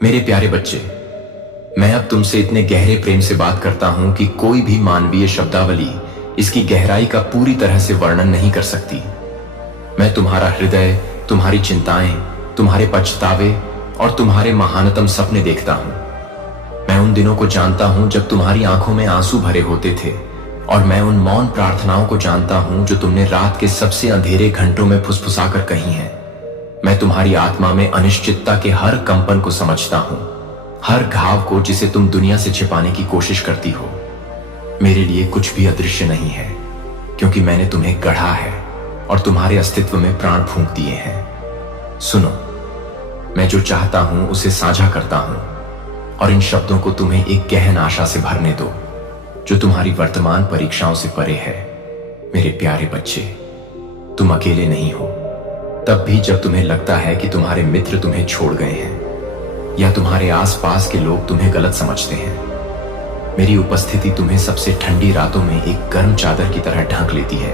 मेरे प्यारे बच्चे, मैं अब तुमसे इतने गहरे प्रेम से बात करता हूं कि कोई भी मानवीय शब्दावली इसकी गहराई का पूरी तरह से वर्णन नहीं कर सकती। मैं तुम्हारा हृदय, तुम्हारी चिंताएं, तुम्हारे पछतावे और तुम्हारे महानतम सपने देखता हूं। मैं उन दिनों को जानता हूं जब तुम्हारी आंखों में आंसू भरे होते थे, और मैं उन मौन प्रार्थनाओं को जानता हूं जो तुमने रात के सबसे अंधेरे घंटों में फुसफुसाकर कही हैं। मैं तुम्हारी आत्मा में अनिश्चितता के हर कंपन को समझता हूं, हर घाव को जिसे तुम दुनिया से छिपाने की कोशिश करती हो। मेरे लिए कुछ भी अदृश्य नहीं है, क्योंकि मैंने तुम्हें गढ़ा है और तुम्हारे अस्तित्व में प्राण फूंक दिए हैं। सुनो, मैं जो चाहता हूं उसे साझा करता हूं, और इन शब्दों को तुम्हें एक गहन आशा से भरने दो जो तुम्हारी वर्तमान परीक्षाओं से परे है। मेरे प्यारे बच्चे, तुम अकेले नहीं हो, तब भी जब तुम्हें लगता है कि तुम्हारे मित्र तुम्हें छोड़ गए हैं या तुम्हारे आसपास के लोग तुम्हें गलत समझते हैं। मेरी उपस्थिति तुम्हें सबसे ठंडी रातों में एक गर्म चादर की तरह ढक लेती है।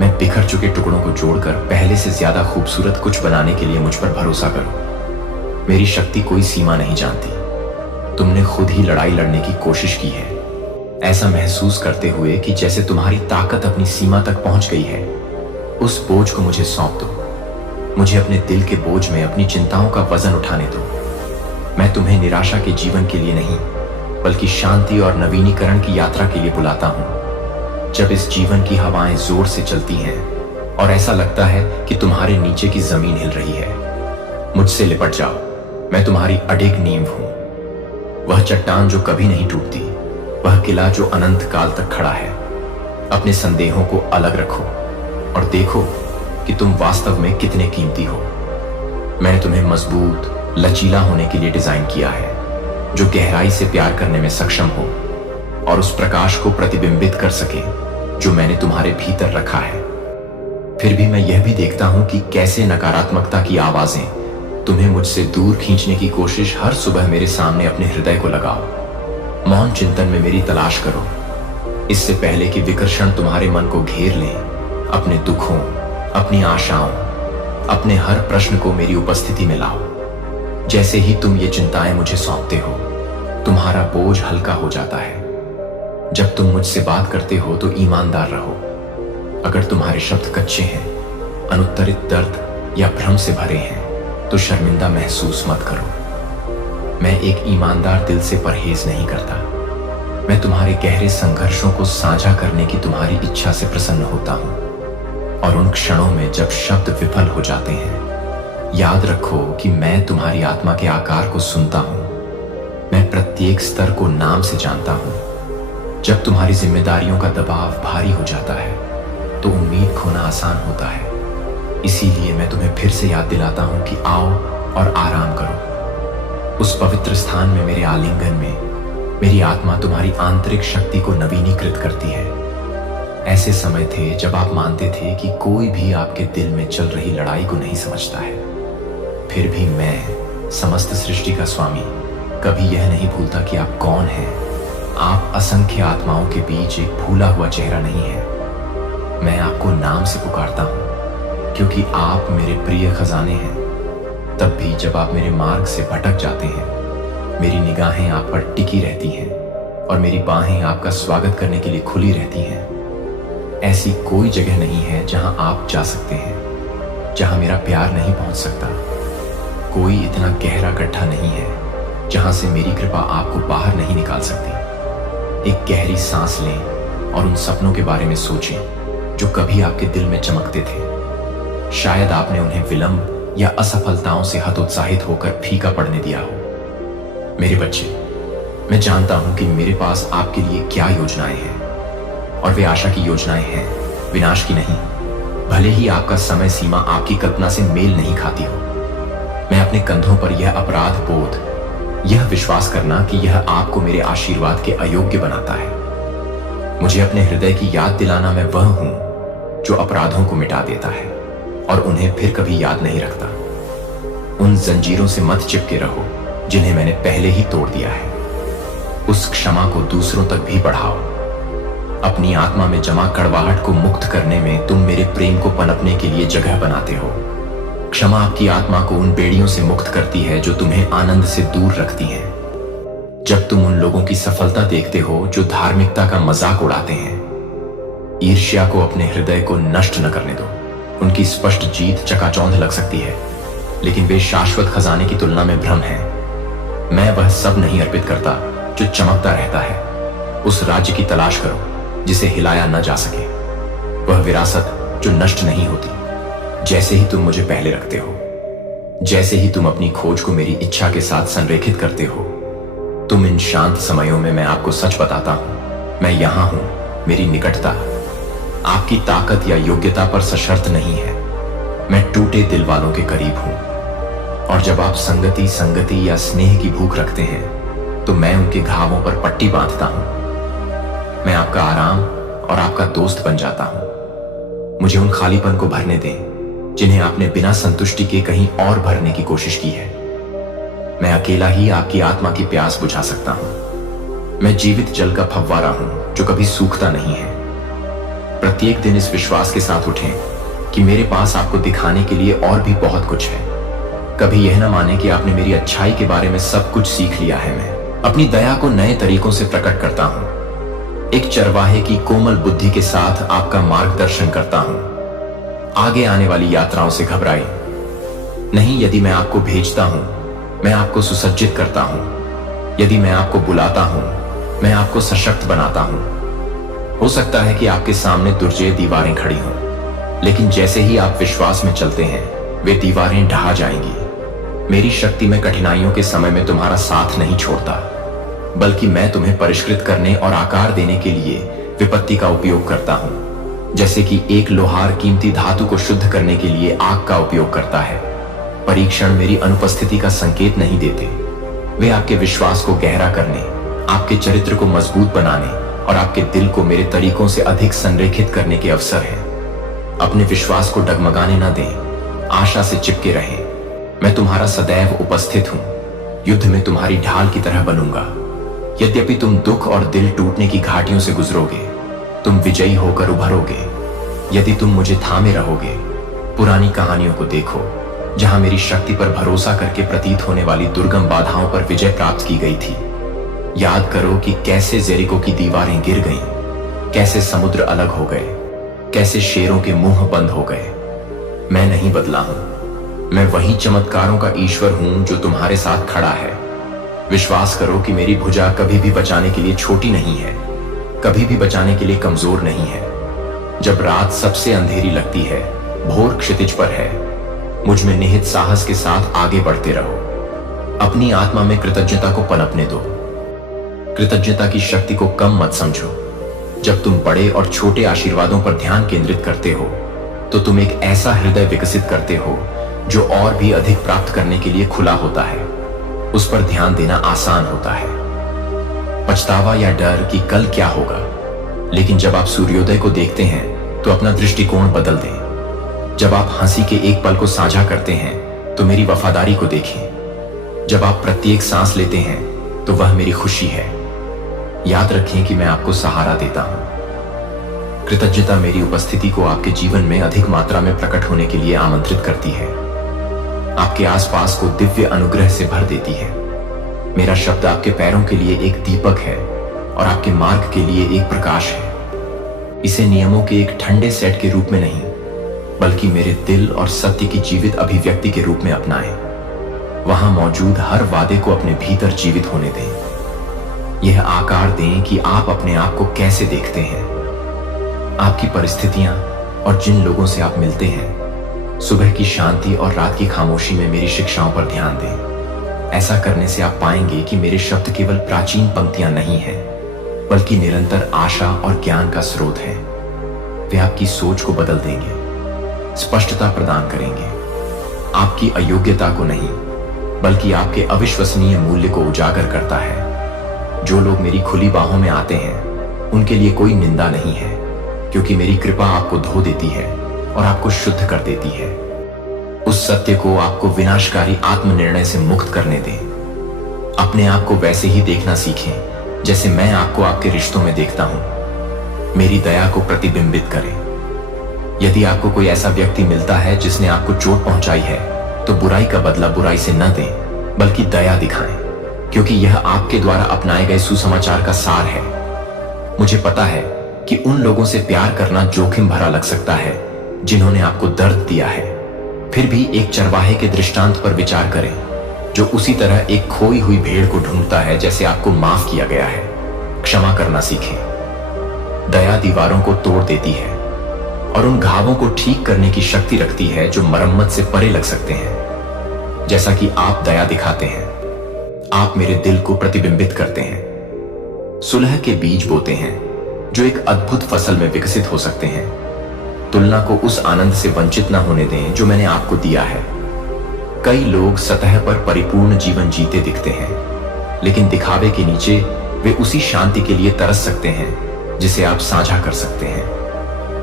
मैं बिखर चुके टुकड़ों को जोड़कर पहले से ज्यादा खूबसूरत कुछ बनाने के लिए मुझ पर भरोसा करो। मेरी शक्ति कोई सीमा नहीं जानती। तुमने खुद ही लड़ाई लड़ने की कोशिश की है, ऐसा महसूस करते हुए कि जैसे तुम्हारी ताकत अपनी सीमा तक पहुंच गई है। उस बोझ को मुझे सौंप दो। मुझे अपने दिल के बोझ में अपनी चिंताओं का वजन उठाने दो। मैं तुम्हें निराशा के जीवन के लिए नहीं, बल्कि शांति और नवीनीकरण की यात्रा के लिए बुलाता हूं। जब इस जीवन की हवाएं जोर से चलती हैं और ऐसा लगता है कि तुम्हारे नीचे की जमीन हिल रही है, मुझसे लिपट जाओ। मैं तुम्हारी अडिग नींव हूं, वह चट्टान जो कभी नहीं टूटती, वह किला जो अनंत काल तक खड़ा है। अपने संदेहों को अलग रखो और देखो कि तुम वास्तव में कितने कीमती हो। मैंने तुम्हें मजबूत, लचीला होने के लिए डिजाइन किया है, जो गहराई से प्यार करने में सक्षम हो और उस प्रकाश को प्रतिबिंबित कर सके जो मैंने तुम्हारे भीतर रखा है। फिर भी मैं यह भी देखता हूं कि कैसे नकारात्मकता की आवाजें तुम्हें मुझसे दूर खींचने की कोशिश हर सुबह मेरे सामने अपने हृदय को लगाओ। मौन चिंतन में मेरी तलाश करो, इससे पहले कि विकर्षण तुम्हारे मन को घेर लें। अपने दुखों, अपनी आशाओं, अपने हर प्रश्न को मेरी उपस्थिति में लाओ। जैसे ही तुम ये चिंताएं मुझे सौंपते हो, तुम्हारा बोझ हल्का हो जाता है। जब तुम मुझसे बात करते हो तो ईमानदार रहो। अगर तुम्हारे शब्द कच्चे हैं, अनुत्तरित दर्द या भ्रम से भरे हैं, तो शर्मिंदा महसूस मत करो। मैं एक ईमानदार दिल से परहेज नहीं करता। मैं तुम्हारे गहरे संघर्षों को साझा करने की तुम्हारी इच्छा से प्रसन्न होता हूं, और उन क्षणों में जब शब्द विफल हो जाते हैं, याद रखो कि मैं तुम्हारी आत्मा के आकार को सुनता हूं। मैं प्रत्येक स्तर को नाम से जानता हूं। जब तुम्हारी जिम्मेदारियों का दबाव भारी हो जाता है, तो उम्मीद खोना आसान होता है। इसीलिए मैं तुम्हें फिर से याद दिलाता हूं कि आओ और आराम करो। उस पवित्र स्थान में, मेरे आलिंगन में, मेरी आत्मा तुम्हारी आंतरिक शक्ति को नवीनीकृत करती है। ऐसे समय थे जब आप मानते थे कि कोई भी आपके दिल में चल रही लड़ाई को नहीं समझता है। फिर भी मैं, समस्त सृष्टि का स्वामी, कभी यह नहीं भूलता कि आप कौन हैं। आप असंख्य आत्माओं के बीच एक भूला हुआ चेहरा नहीं है। मैं आपको नाम से पुकारता हूं, क्योंकि आप मेरे प्रिय खजाने हैं। तब भी जब आप मेरे मार्ग से भटक जाते हैं, मेरी निगाहें आप पर टिकी रहती हैं और मेरी बाहें आपका स्वागत करने के लिए खुली रहती हैं। ऐसी कोई जगह नहीं है जहां आप जा सकते हैं, जहां मेरा प्यार नहीं पहुंच सकता। कोई इतना गहरा गड्ढा नहीं है जहां से मेरी कृपा आपको बाहर नहीं निकाल सकती। एक गहरी सांस लें और उन सपनों के बारे में सोचें जो कभी आपके दिल में चमकते थे। शायद आपने उन्हें विलंब या असफलताओं से हतोत्साहित होकर फीका पड़ने दिया हो। मेरे बच्चे, मैं जानता हूं कि मेरे पास आपके लिए क्या योजनाएं हैं, और वे आशा की योजनाएं हैं, विनाश की नहीं। भले ही आपका समय सीमा आपकी कल्पना से मेल नहीं खाती हो। मैं अपने कंधों पर यह अपराध बोध, यह विश्वास करना कि यह आपको मेरे आशीर्वाद के अयोग्य बनाता है। मुझे अपने हृदय की याद दिलाना मैं वह हूं जो अपराधों को मिटा देता है और उन्हें फिर कभी याद नहीं रखता। उन जंजीरों से मत चिपके रहो जिन्हें मैंने पहले ही तोड़ दिया है। उस क्षमा को दूसरों तक भी बढ़ाओ। अपनी आत्मा में जमा कड़वाहट को मुक्त करने में तुम मेरे प्रेम को पनपने के लिए जगह बनाते हो। क्षमा आपकी आत्मा को उन बेड़ियों से मुक्त करती है जो तुम्हें आनंद से दूर रखती हैं। जब तुम उन लोगों की सफलता देखते हो जो धार्मिकता का मजाक उड़ाते हैं, ईर्ष्या को अपने हृदय को नष्ट न करने दो। उनकी स्पष्ट जीत चकाचौंध लग सकती है, लेकिन वे शाश्वत खजाने की तुलना में भ्रम हैं। मैं वह सब नहीं अर्पित करता जो चमकता रहता है। उस राज्य की तलाश करो जिसे हिलाया न जा सके, वह विरासत जो नष्ट नहीं होती। जैसे ही तुम मुझे पहले रखते हो, जैसे ही तुम अपनी खोज को मेरी इच्छा के साथ संरेखित करते हो, तुम इन शांत समयों में मैं आपको सच बताता हूं, मैं यहां हूं। मेरी निकटता आपकी ताकत या योग्यता पर सशर्त नहीं है। मैं टूटे दिल वालों के करीब हूं, और जब आप संगति या स्नेह की भूख रखते हैं तो मैं उनके घावों पर पट्टी बांधता हूं। मैं आपका आराम और आपका दोस्त बन जाता हूं। मुझे उन खालीपन को भरने दें जिन्हें आपने बिना संतुष्टि के कहीं और भरने की कोशिश की है। मैं अकेला ही आपकी आत्मा की प्यास बुझा सकता हूं। मैं जीवित जल का फव्वारा हूं जो कभी सूखता नहीं है। प्रत्येक दिन इस विश्वास के साथ उठें कि मेरे पास आपको दिखाने के लिए और भी बहुत कुछ है। कभी यह न माने कि आपने मेरी अच्छाई के बारे में सब कुछ सीख लिया है। मैं अपनी दया को नए तरीकों से प्रकट करता हूं। एक चरवाहे की कोमल बुद्धि के साथ आपका मार्गदर्शन करता हूं। आगे आने वाली यात्राओं से घबराएं नहीं। यदि मैं आपको भेजता हूं, मैं आपको सुसज्जित करता हूं। यदि मैं आपको बुलाता हूं, मैं आपको सशक्त बनाता हूं। हो सकता है कि आपके सामने दुर्जय दीवारें खड़ी हों, लेकिन जैसे ही आप विश्वास में चलते हैं, वे दीवारें ढहा जाएंगी। मेरी शक्ति में कठिनाइयों के समय में तुम्हारा साथ नहीं छोड़ता, बल्कि मैं तुम्हें परिष्कृत करने और आकार देने के लिए विपत्ति का उपयोग करता हूं। जैसे कि एक लोहार कीमती धातु को शुद्ध करने के लिए आग का उपयोग करता है। परीक्षण मेरी अनुपस्थिति का संकेत नहीं देते। वे आपके विश्वास को गहरा करने, आपके चरित्र को मजबूत बनाने और आपके दिल को मेरे तरीकों से अधिक संरेखित करने के अवसर हैं। अपने विश्वास को डगमगाने न दें, आशा से चिपके रहें। मैं तुम्हारा सदैव उपस्थित हूं। युद्ध में तुम्हारी ढाल की तरह बनूंगा। यद्यपि तुम दुख और दिल टूटने की घाटियों से गुजरोगे, तुम विजयी होकर उभरोगे। यदि तुम मुझे थामे रहोगे, पुरानी कहानियों को देखो जहां मेरी शक्ति पर भरोसा करके प्रतीत होने वाली दुर्गम बाधाओं पर विजय प्राप्त की गई थी। याद करो कि कैसे जेरिको की दीवारें गिर गईं, कैसे समुद्र अलग हो गए, कैसे शेरों के मुंह बंद हो गए। मैं नहीं बदला हूं। मैं वही चमत्कारों का ईश्वर हूं जो तुम्हारे साथ खड़ा है। विश्वास करो कि मेरी भुजा कभी भी बचाने के लिए छोटी नहीं है, कभी भी बचाने के लिए कमजोर नहीं है। जब रात सबसे अंधेरी लगती है, भोर क्षितिज पर है, मुझ में निहित साहस के साथ आगे बढ़ते रहो। अपनी आत्मा में कृतज्ञता को पनपने दो। कृतज्ञता की शक्ति को कम मत समझो। जब तुम बड़े और छोटे आशीर्वादों पर ध्यान केंद्रित करते हो, तो तुम एक ऐसा हृदय विकसित करते हो जो और भी अधिक प्राप्त करने के लिए खुला होता है। उस पर ध्यान देना आसान होता है। पछतावा या डर कि कल क्या होगा, लेकिन जब आप सूर्योदय को देखते हैं तो अपना दृष्टिकोण बदल दें। जब आप हंसी के एक पल को साझा करते हैं तो मेरी वफादारी को देखें। जब आप प्रत्येक सांस लेते हैं तो वह मेरी खुशी है। याद रखें कि मैं आपको सहारा देता हूं। कृतज्ञता मेरी उपस्थिति को आपके जीवन में अधिक मात्रा में प्रकट होने के लिए आमंत्रित करती है, आपके आसपास को दिव्य अनुग्रह से भर देती है। मेरा शब्द आपके पैरों के लिए एक दीपक है और आपके मार्ग के लिए एक प्रकाश है। इसे नियमों के एक ठंडे सेट के रूप में नहीं, बल्कि मेरे दिल और सत्य की जीवित अभिव्यक्ति के रूप में अपनाएं। वहां मौजूद हर वादे को अपने भीतर जीवित होने दें। यह आकार दें कि आप अपने आप को कैसे देखते हैं। आपकी परिस्थितियां और जिन लोगों से आप मिलते हैं, सुबह की शांति और रात की खामोशी में मेरी शिक्षाओं पर ध्यान दें। ऐसा करने से आप पाएंगे कि मेरे शब्द केवल प्राचीन पंक्तियां नहीं हैं, बल्कि निरंतर आशा और ज्ञान का स्रोत हैं। वे आपकी सोच को बदल देंगे, स्पष्टता प्रदान करेंगे। आपकी अयोग्यता को नहीं, बल्कि आपके अविश्वसनीय मूल्य को उजागर करता है। जो लोग मेरी खुली बाहों में आते हैं, उनके लिए कोई निंदा नहीं है, क्योंकि मेरी कृपा आपको धो देती है और आपको शुद्ध कर देती है। उस सत्य को आपको विनाशकारी आत्मनिर्णय से मुक्त करने दें। अपने आप को वैसे ही देखना सीखें जैसे मैं आपको आपके रिश्तों में देखता हूं। मेरी दया को प्रतिबिंबित करें। यदि आपको कोई ऐसा व्यक्ति मिलता है जिसने आपको चोट पहुंचाई है, तो बुराई का बदला बुराई से न दें, बल्कि दया दिखाएं, क्योंकि यह आपके द्वारा अपनाए गए सुसमाचार का सार है। मुझे पता है कि उन लोगों से प्यार करना जोखिम भरा लग सकता है जिन्होंने आपको दर्द दिया है। फिर भी एक चरवाहे के दृष्टांत पर विचार करें, जो उसी तरह एक खोई हुई भेड़ को ढूंढता है जैसे आपको माफ किया गया है। क्षमा करना सीखें। दया दीवारों को तोड़ देती है और उन घावों को ठीक करने की शक्ति रखती है जो मरम्मत से परे लग सकते हैं। जैसा कि आप दया दिखाते हैं, आप मेरे दिल को प्रतिबिंबित करते हैं। सुलह के बीज बोते हैं जो एक अद्भुत फसल में विकसित हो सकते हैं। तुलना को उस आनंद से वंचित न होने दें जो मैंने आपको दिया है। कई लोग सतह पर परिपूर्ण जीवन जीते दिखते हैं, लेकिन दिखावे के नीचे वे उसी शांति के लिए तरस सकते हैं जिसे आप साझा कर सकते हैं।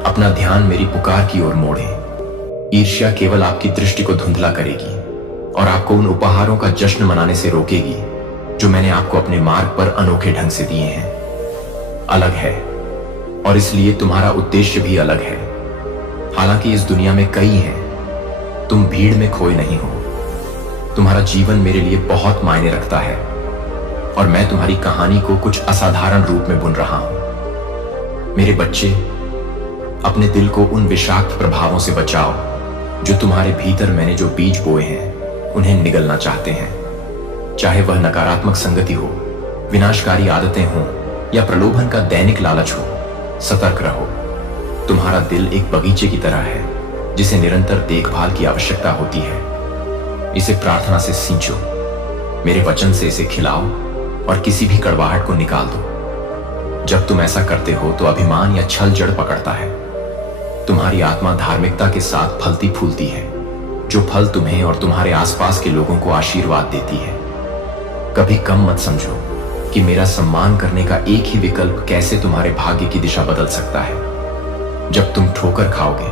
अपना ध्यान मेरी पुकार की ओर मोड़ें। ईर्ष्या केवल आपकी दृष्टि को धुंधला करेगी और आपको उन उपहारों का जश्न मनाने से रोकेगी जो मैंने आपको अपने मार्ग पर अनोखे ढंग से दिए हैं। अलग है, और इसलिए तुम्हारा उद्देश्य भी अलग है। हालांकि इस दुनिया में कई हैं, तुम भीड़ में खोए नहीं हो। तुम्हारा जीवन मेरे लिए बहुत मायने रखता है और मैं तुम्हारी कहानी को कुछ असाधारण रूप में बुन रहा हूं। मेरे बच्चे, अपने दिल को उन विषाक्त प्रभावों से बचाओ जो तुम्हारे भीतर मैंने जो बीज बोए हैं उन्हें निगलना चाहते हैं। चाहे वह नकारात्मक संगति हो, विनाशकारी आदतें हों या प्रलोभन का दैनिक लालच हो, सतर्क रहो। तुम्हारा दिल एक बगीचे की तरह है जिसे निरंतर देखभाल की आवश्यकता होती है। इसे प्रार्थना से सींचो, मेरे वचन से इसे खिलाओ और किसी भी कड़वाहट को निकाल दो। जब तुम ऐसा करते हो तो अभिमान या छल जड़ पकड़ता है। तुम्हारी आत्मा धार्मिकता के साथ फलती फूलती है, जो फल तुम्हें और तुम्हारे आसपास के लोगों को आशीर्वाद देती है। कभी कम मत समझो कि मेरा सम्मान करने का एक ही विकल्प कैसे तुम्हारे भाग्य की दिशा बदल सकता है। जब तुम ठोकर खाओगे,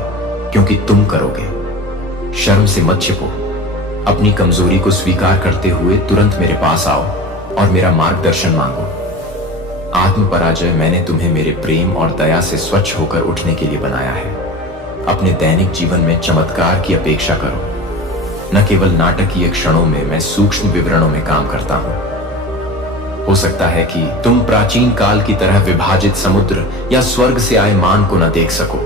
क्योंकि तुम करोगे, शर्म से मत छिपो। अपनी कमजोरी को स्वीकार करते हुए तुरंत मेरे पास आओ और मेरा मार्गदर्शन मांगो। आत्म पराजय मैंने तुम्हें मेरे प्रेम और दया से स्वच्छ होकर उठने के लिए बनाया है। अपने दैनिक जीवन में चमत्कार की अपेक्षा करो। न केवल नाटकीय क्षणों में, मैं सूक्ष्म विवरणों में काम करता हूं। हो सकता है कि तुम प्राचीन काल की तरह विभाजित समुद्र या स्वर्ग से आए मान को न देख सको,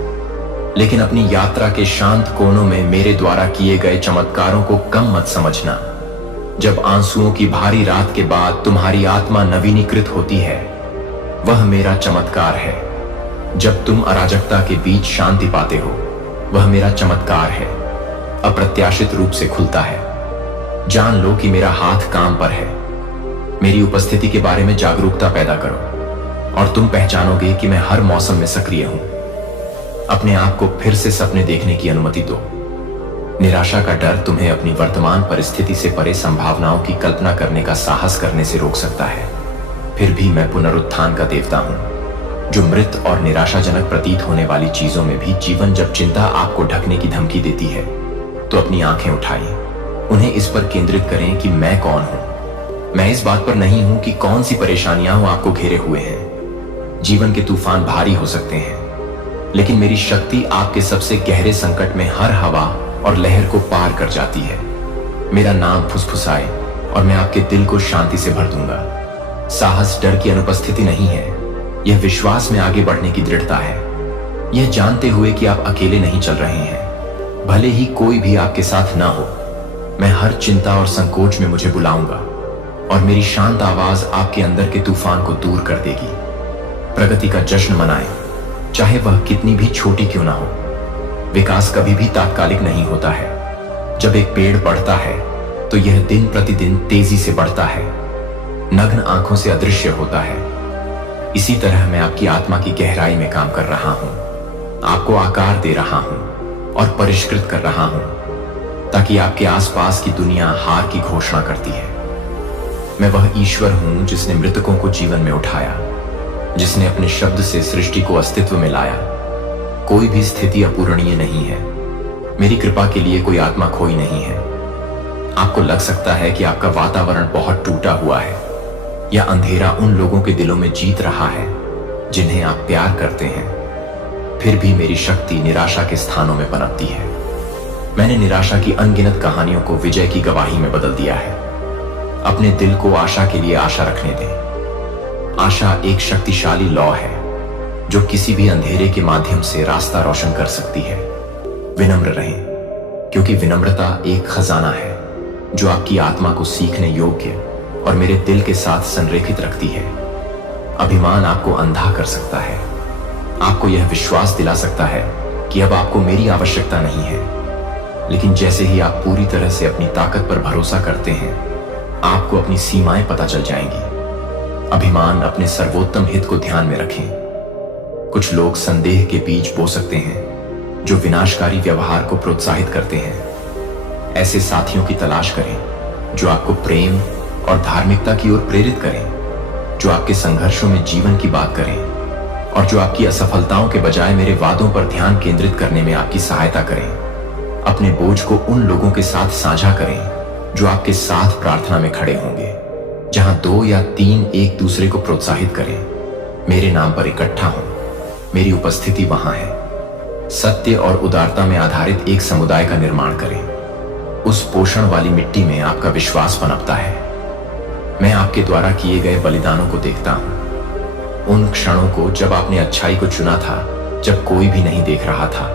लेकिन अपनी यात्रा के शांत कोनों में मेरे द्वारा किए गए चमत्कारों को कम मत समझना। जब आंसुओं की भारी रात के बाद तुम्हारी आत्मा नवीनीकृत होती है, वह मेरा चमत्कार है। जब तुम अराजकता के बीच शांति पाते हो, वह मेरा चमत्कार है। अप्रत्याशित रूप से खुलता है। जान लो कि मेरा हाथ काम पर है। मेरी उपस्थिति के बारे में जागरूकता पैदा करो और तुम पहचानोगे कि मैं हर मौसम में सक्रिय हूं। अपने आप को फिर से सपने देखने की अनुमति दो। निराशा का डर तुम्हें अपनी वर्तमान परिस्थिति से परे संभावनाओं की कल्पना करने का साहस करने से रोक सकता है। फिर भी मैं पुनरुत्थान का देवता हूं, जो मृत और निराशाजनक प्रतीत होने वाली चीजों में भी जीवन जब चिंता आपको ढकने की धमकी देती है, तो अपनी आंखें उठाइए। उन्हें इस पर केंद्रित करें कि मैं कौन हूं। मैं इस बात पर नहीं हूं कि कौन सी परेशानियां आपको घेरे हुए हैं। जीवन के तूफान भारी हो सकते हैं, लेकिन मेरी शक्ति आपके सबसे गहरे संकट में हर हवा और लहर को पार कर जाती है। मेरा नाम फुसफुसाए और मैं आपके दिल को शांति से भर दूंगा। साहस डर की अनुपस्थिति नहीं है, यह विश्वास में आगे बढ़ने की दृढ़ता है। यह जानते हुए कि आप अकेले नहीं चल रहे हैं, भले ही कोई भी आपके साथ ना हो। मैं हर चिंता और संकोच में मुझे बुलाऊंगा और मेरी शांत आवाज आपके अंदर के तूफान को दूर कर देगी। प्रगति का जश्न मनाएं, चाहे वह कितनी भी छोटी क्यों ना हो। विकास कभी भी तात्कालिक नहीं होता है। जब एक पेड़ बढ़ता है तो यह दिन प्रतिदिन तेजी से बढ़ता है, नग्न आंखों से अदृश्य होता है। इसी तरह मैं आपकी आत्मा की गहराई में काम कर रहा हूं, आपको आकार दे रहा हूं और परिष्कृत कर रहा हूं, ताकि आपके आसपास की दुनिया हार की घोषणा करती है। मैं वह ईश्वर हूं जिसने मृतकों को जीवन में उठाया, जिसने अपने शब्द से सृष्टि को अस्तित्व में लाया। कोई भी स्थिति अपूरणीय नहीं है। मेरी कृपा के लिए कोई आत्मा खोई नहीं है। आपको लग सकता है कि आपका वातावरण बहुत टूटा हुआ है या अंधेरा उन लोगों के दिलों में जीत रहा है जिन्हें आप प्यार करते हैं। फिर भी मेरी शक्ति निराशा के स्थानों में पनपती है। मैंने निराशा की अनगिनत कहानियों को विजय की गवाही में बदल दिया है। अपने दिल को आशा के लिए आशा रखने दें। आशा एक शक्तिशाली लौ है जो किसी भी अंधेरे के माध्यम से रास्ता रोशन कर सकती है। विनम्र रहें, क्योंकि विनम्रता एक खजाना है जो आपकी आत्मा को सीखने योग्य और मेरे दिल के साथ संरेखित रखती है। अभिमान आपको अंधा कर सकता है, आपको यह विश्वास दिला सकता है कि अब आपको मेरी आवश्यकता नहीं है। लेकिन जैसे ही आप पूरी तरह से अपनी ताकत पर भरोसा करते हैं, आपको अपनी सीमाएं पता चल जाएंगी। अभिमान अपने सर्वोत्तम हित को ध्यान में रखें। कुछ लोग संदेह के बीज बो सकते हैं जो विनाशकारी व्यवहार को प्रोत्साहित करते हैं। ऐसे साथियों की तलाश करें जो आपको प्रेम और धार्मिकता की ओर प्रेरित करें, जो आपके संघर्षों में जीवन की बात करें और जो आपकी असफलताओं के बजाय मेरे वादों पर ध्यान केंद्रित करने में आपकी सहायता करें। अपने बोझ को उन लोगों के साथ साझा करें जो आपके साथ प्रार्थना में खड़े होंगे। जहां 2 या 3 एक दूसरे को प्रोत्साहित करें, मेरे नाम पर इकट्ठा हों, मेरी उपस्थिति वहां है। सत्य और उदारता में आधारित एक समुदाय का निर्माण करें। उस पोषण वाली मिट्टी में आपका विश्वास पनपता है। मैं आपके द्वारा किए गए बलिदानों को देखता हूं, उन क्षणों को जब आपने अच्छाई को चुना था, जब कोई भी नहीं देख रहा था।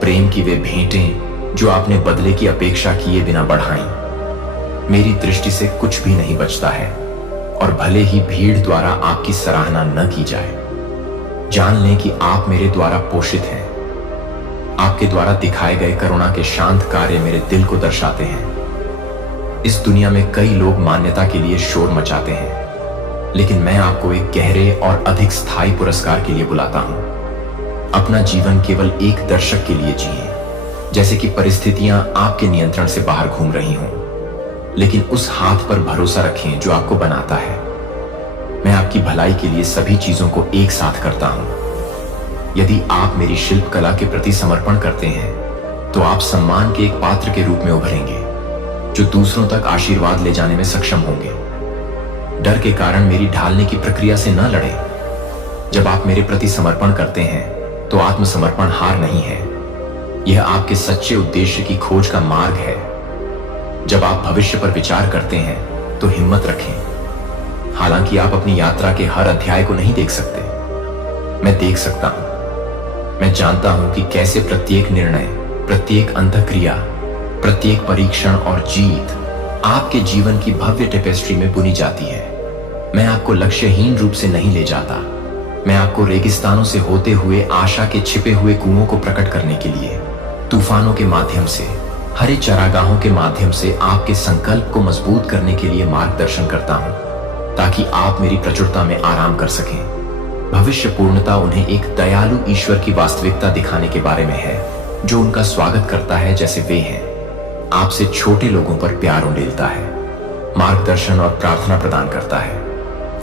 प्रेम की वे भेंटें जो आपने बदले की अपेक्षा किए बिना बढ़ाई। मेरी दृष्टि से कुछ भी नहीं बचता है, और भले ही भीड़ द्वारा आपकी सराहना न की जाए, जान लें कि आप मेरे द्वारा पोषित हैं। आपके द्वारा दिखाए गए करुणा के शांत कार्य मेरे दिल को दर्शाते हैं। इस दुनिया में कई लोग मान्यता के लिए शोर मचाते हैं, लेकिन मैं आपको एक गहरे और अधिक स्थायी पुरस्कार के लिए बुलाता हूं। अपना जीवन केवल एक दर्शक के लिए जिए, जैसे कि परिस्थितियां आपके नियंत्रण से बाहर घूम रही हों, लेकिन उस हाथ पर भरोसा रखें जो आपको बनाता है। मैं आपकी भलाई के लिए सभी चीजों को एक साथ करता हूं। यदि आप मेरी शिल्पकला के प्रति समर्पण करते हैं, तो आप सम्मान के एक पात्र के रूप में उभरेंगे जो दूसरों तक आशीर्वाद ले जाने में सक्षम होंगे। डर के कारण मेरी ढालने की प्रक्रिया से न लड़ें। जब आप मेरे प्रति समर्पण करते हैं, तो आत्मसमर्पण हार नहीं है, यह आपके सच्चे उद्देश्य की खोज का मार्ग है। जब आप भविष्य पर विचार करते हैं, तो हिम्मत रखें। हालांकि आप अपनी यात्रा के हर अध्याय को नहीं देख सकते, मैं देख सकता हूं। मैं जानता हूं कि कैसे प्रत्येक निर्णय, प्रत्येक अंतःक्रिया, प्रत्येक परीक्षण और जीत आपके जीवन की भव्य टेपेस्ट्री में बुनी जाती है। मैं आपको लक्ष्यहीन रूप से नहीं ले जाता। मैं आपको रेगिस्तानों से होते हुए आशा के छिपे हुए कुओं को प्रकट करने के लिए, तूफानों के माध्यम से, हरे चरागाहों के माध्यम से आपके संकल्प को मजबूत करने के लिए मार्गदर्शन करता हूं, ताकि आप मेरी प्रचुरता में आराम कर सकें। भविष्य पूर्णता उन्हें एक दयालु ईश्वर की वास्तविकता दिखाने के बारे में है, जो उनका स्वागत करता है जैसे वे हैं। आपसे छोटे लोगों पर प्यार उंडेलता है, मार्गदर्शन और प्रार्थना प्रदान करता है।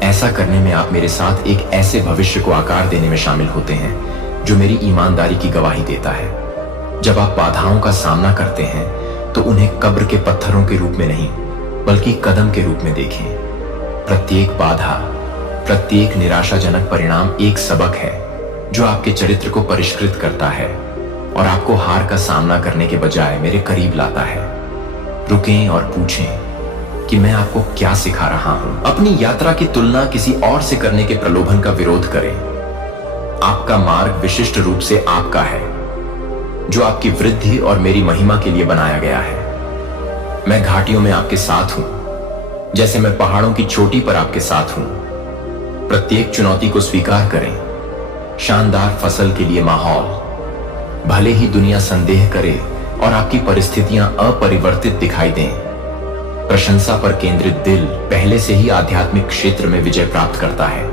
ऐसा करने में आप मेरे साथ एक ऐसे भविष्य को आकार देने में शामिल होते हैं जो मेरी ईमानदारी की गवाही देता है। जब आप बाधाओं का सामना करते हैं, तो उन्हें कब्र के पत्थरों के रूप में नहीं, बल्कि कदम के रूप में देखें। प्रत्येक बाधा, प्रत्येक निराशाजनक परिणाम एक सबक है जो आपके चरित्र को परिष्कृत करता है और आपको हार का सामना करने के बजाय मेरे करीब लाता है। रुकें और पूछें कि मैं आपको क्या सिखा रहा हूं। अपनी यात्रा की तुलना किसी और से करने के प्रलोभन का विरोध करें। आपका मार्ग विशिष्ट रूप से आपका है, जो आपकी वृद्धि और मेरी महिमा के लिए बनाया गया है। मैं घाटियों में आपके साथ हूं, जैसे मैं पहाड़ों की चोटी पर आपके साथ हूं। प्रत्येक चुनौती को स्वीकार करें। शानदार फसल के लिए माहौल, भले ही दुनिया संदेह करे और आपकी परिस्थितियां अपरिवर्तित दिखाई दें, प्रशंसा पर केंद्रित दिल पहले से ही आध्यात्मिक क्षेत्र में विजय प्राप्त करता है।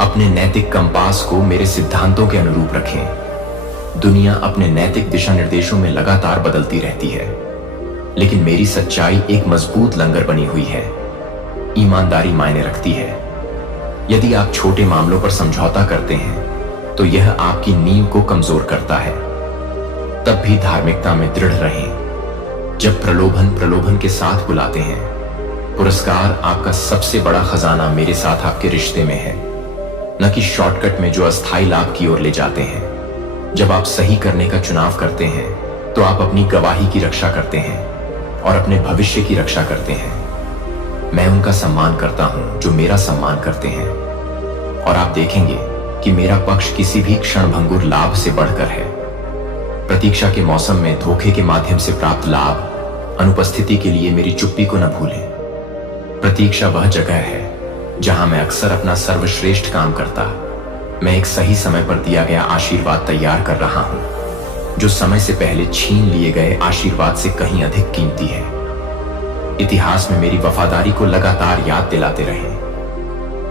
अपने नैतिक कंपास को मेरे सिद्धांतों के अनुरूप रखें। दुनिया अपने नैतिक दिशा निर्देशों में लगातार बदलती रहती है, लेकिन मेरी सच्चाई एक मजबूत लंगर बनी हुई है। ईमानदारी मायने रखती है। यदि आप छोटे मामलों पर समझौता करते हैं, तो यह आपकी नींव को कमजोर करता है। तब भी धार्मिकता में दृढ़ रहें। जब प्रलोभन के साथ बुलाते हैं, पुरस्कार आपका सबसे बड़ा खजाना मेरे साथ आपके रिश्ते में है। न कि शॉर्टकट में जो अस्थायी लाभ की ओर ले जाते हैं। जब आप सही करने का चुनाव करते हैं तो आप अपनी गवाही की रक्षा करते हैं और अपने भविष्य की रक्षा करते हैं। मैं उनका सम्मान करता हूं जो मेरा सम्मान करते हैं, और आप देखेंगे कि मेरा पक्ष किसी भी क्षणभंगुर लाभ से बढ़कर है। प्रतीक्षा के मौसम में धोखे के माध्यम से प्राप्त लाभ, अनुपस्थिति के लिए मेरी चुप्पी को न भूलें। प्रतीक्षा वह जगह है जहां मैं अक्सर अपना सर्वश्रेष्ठ काम करता। मैं एक सही समय पर दिया गया आशीर्वाद तैयार कर रहा हूं, जो समय से पहले छीन लिए गए आशीर्वाद से कहीं अधिक कीमती है। इतिहास में मेरी वफादारी को लगातार याद दिलाते रहे।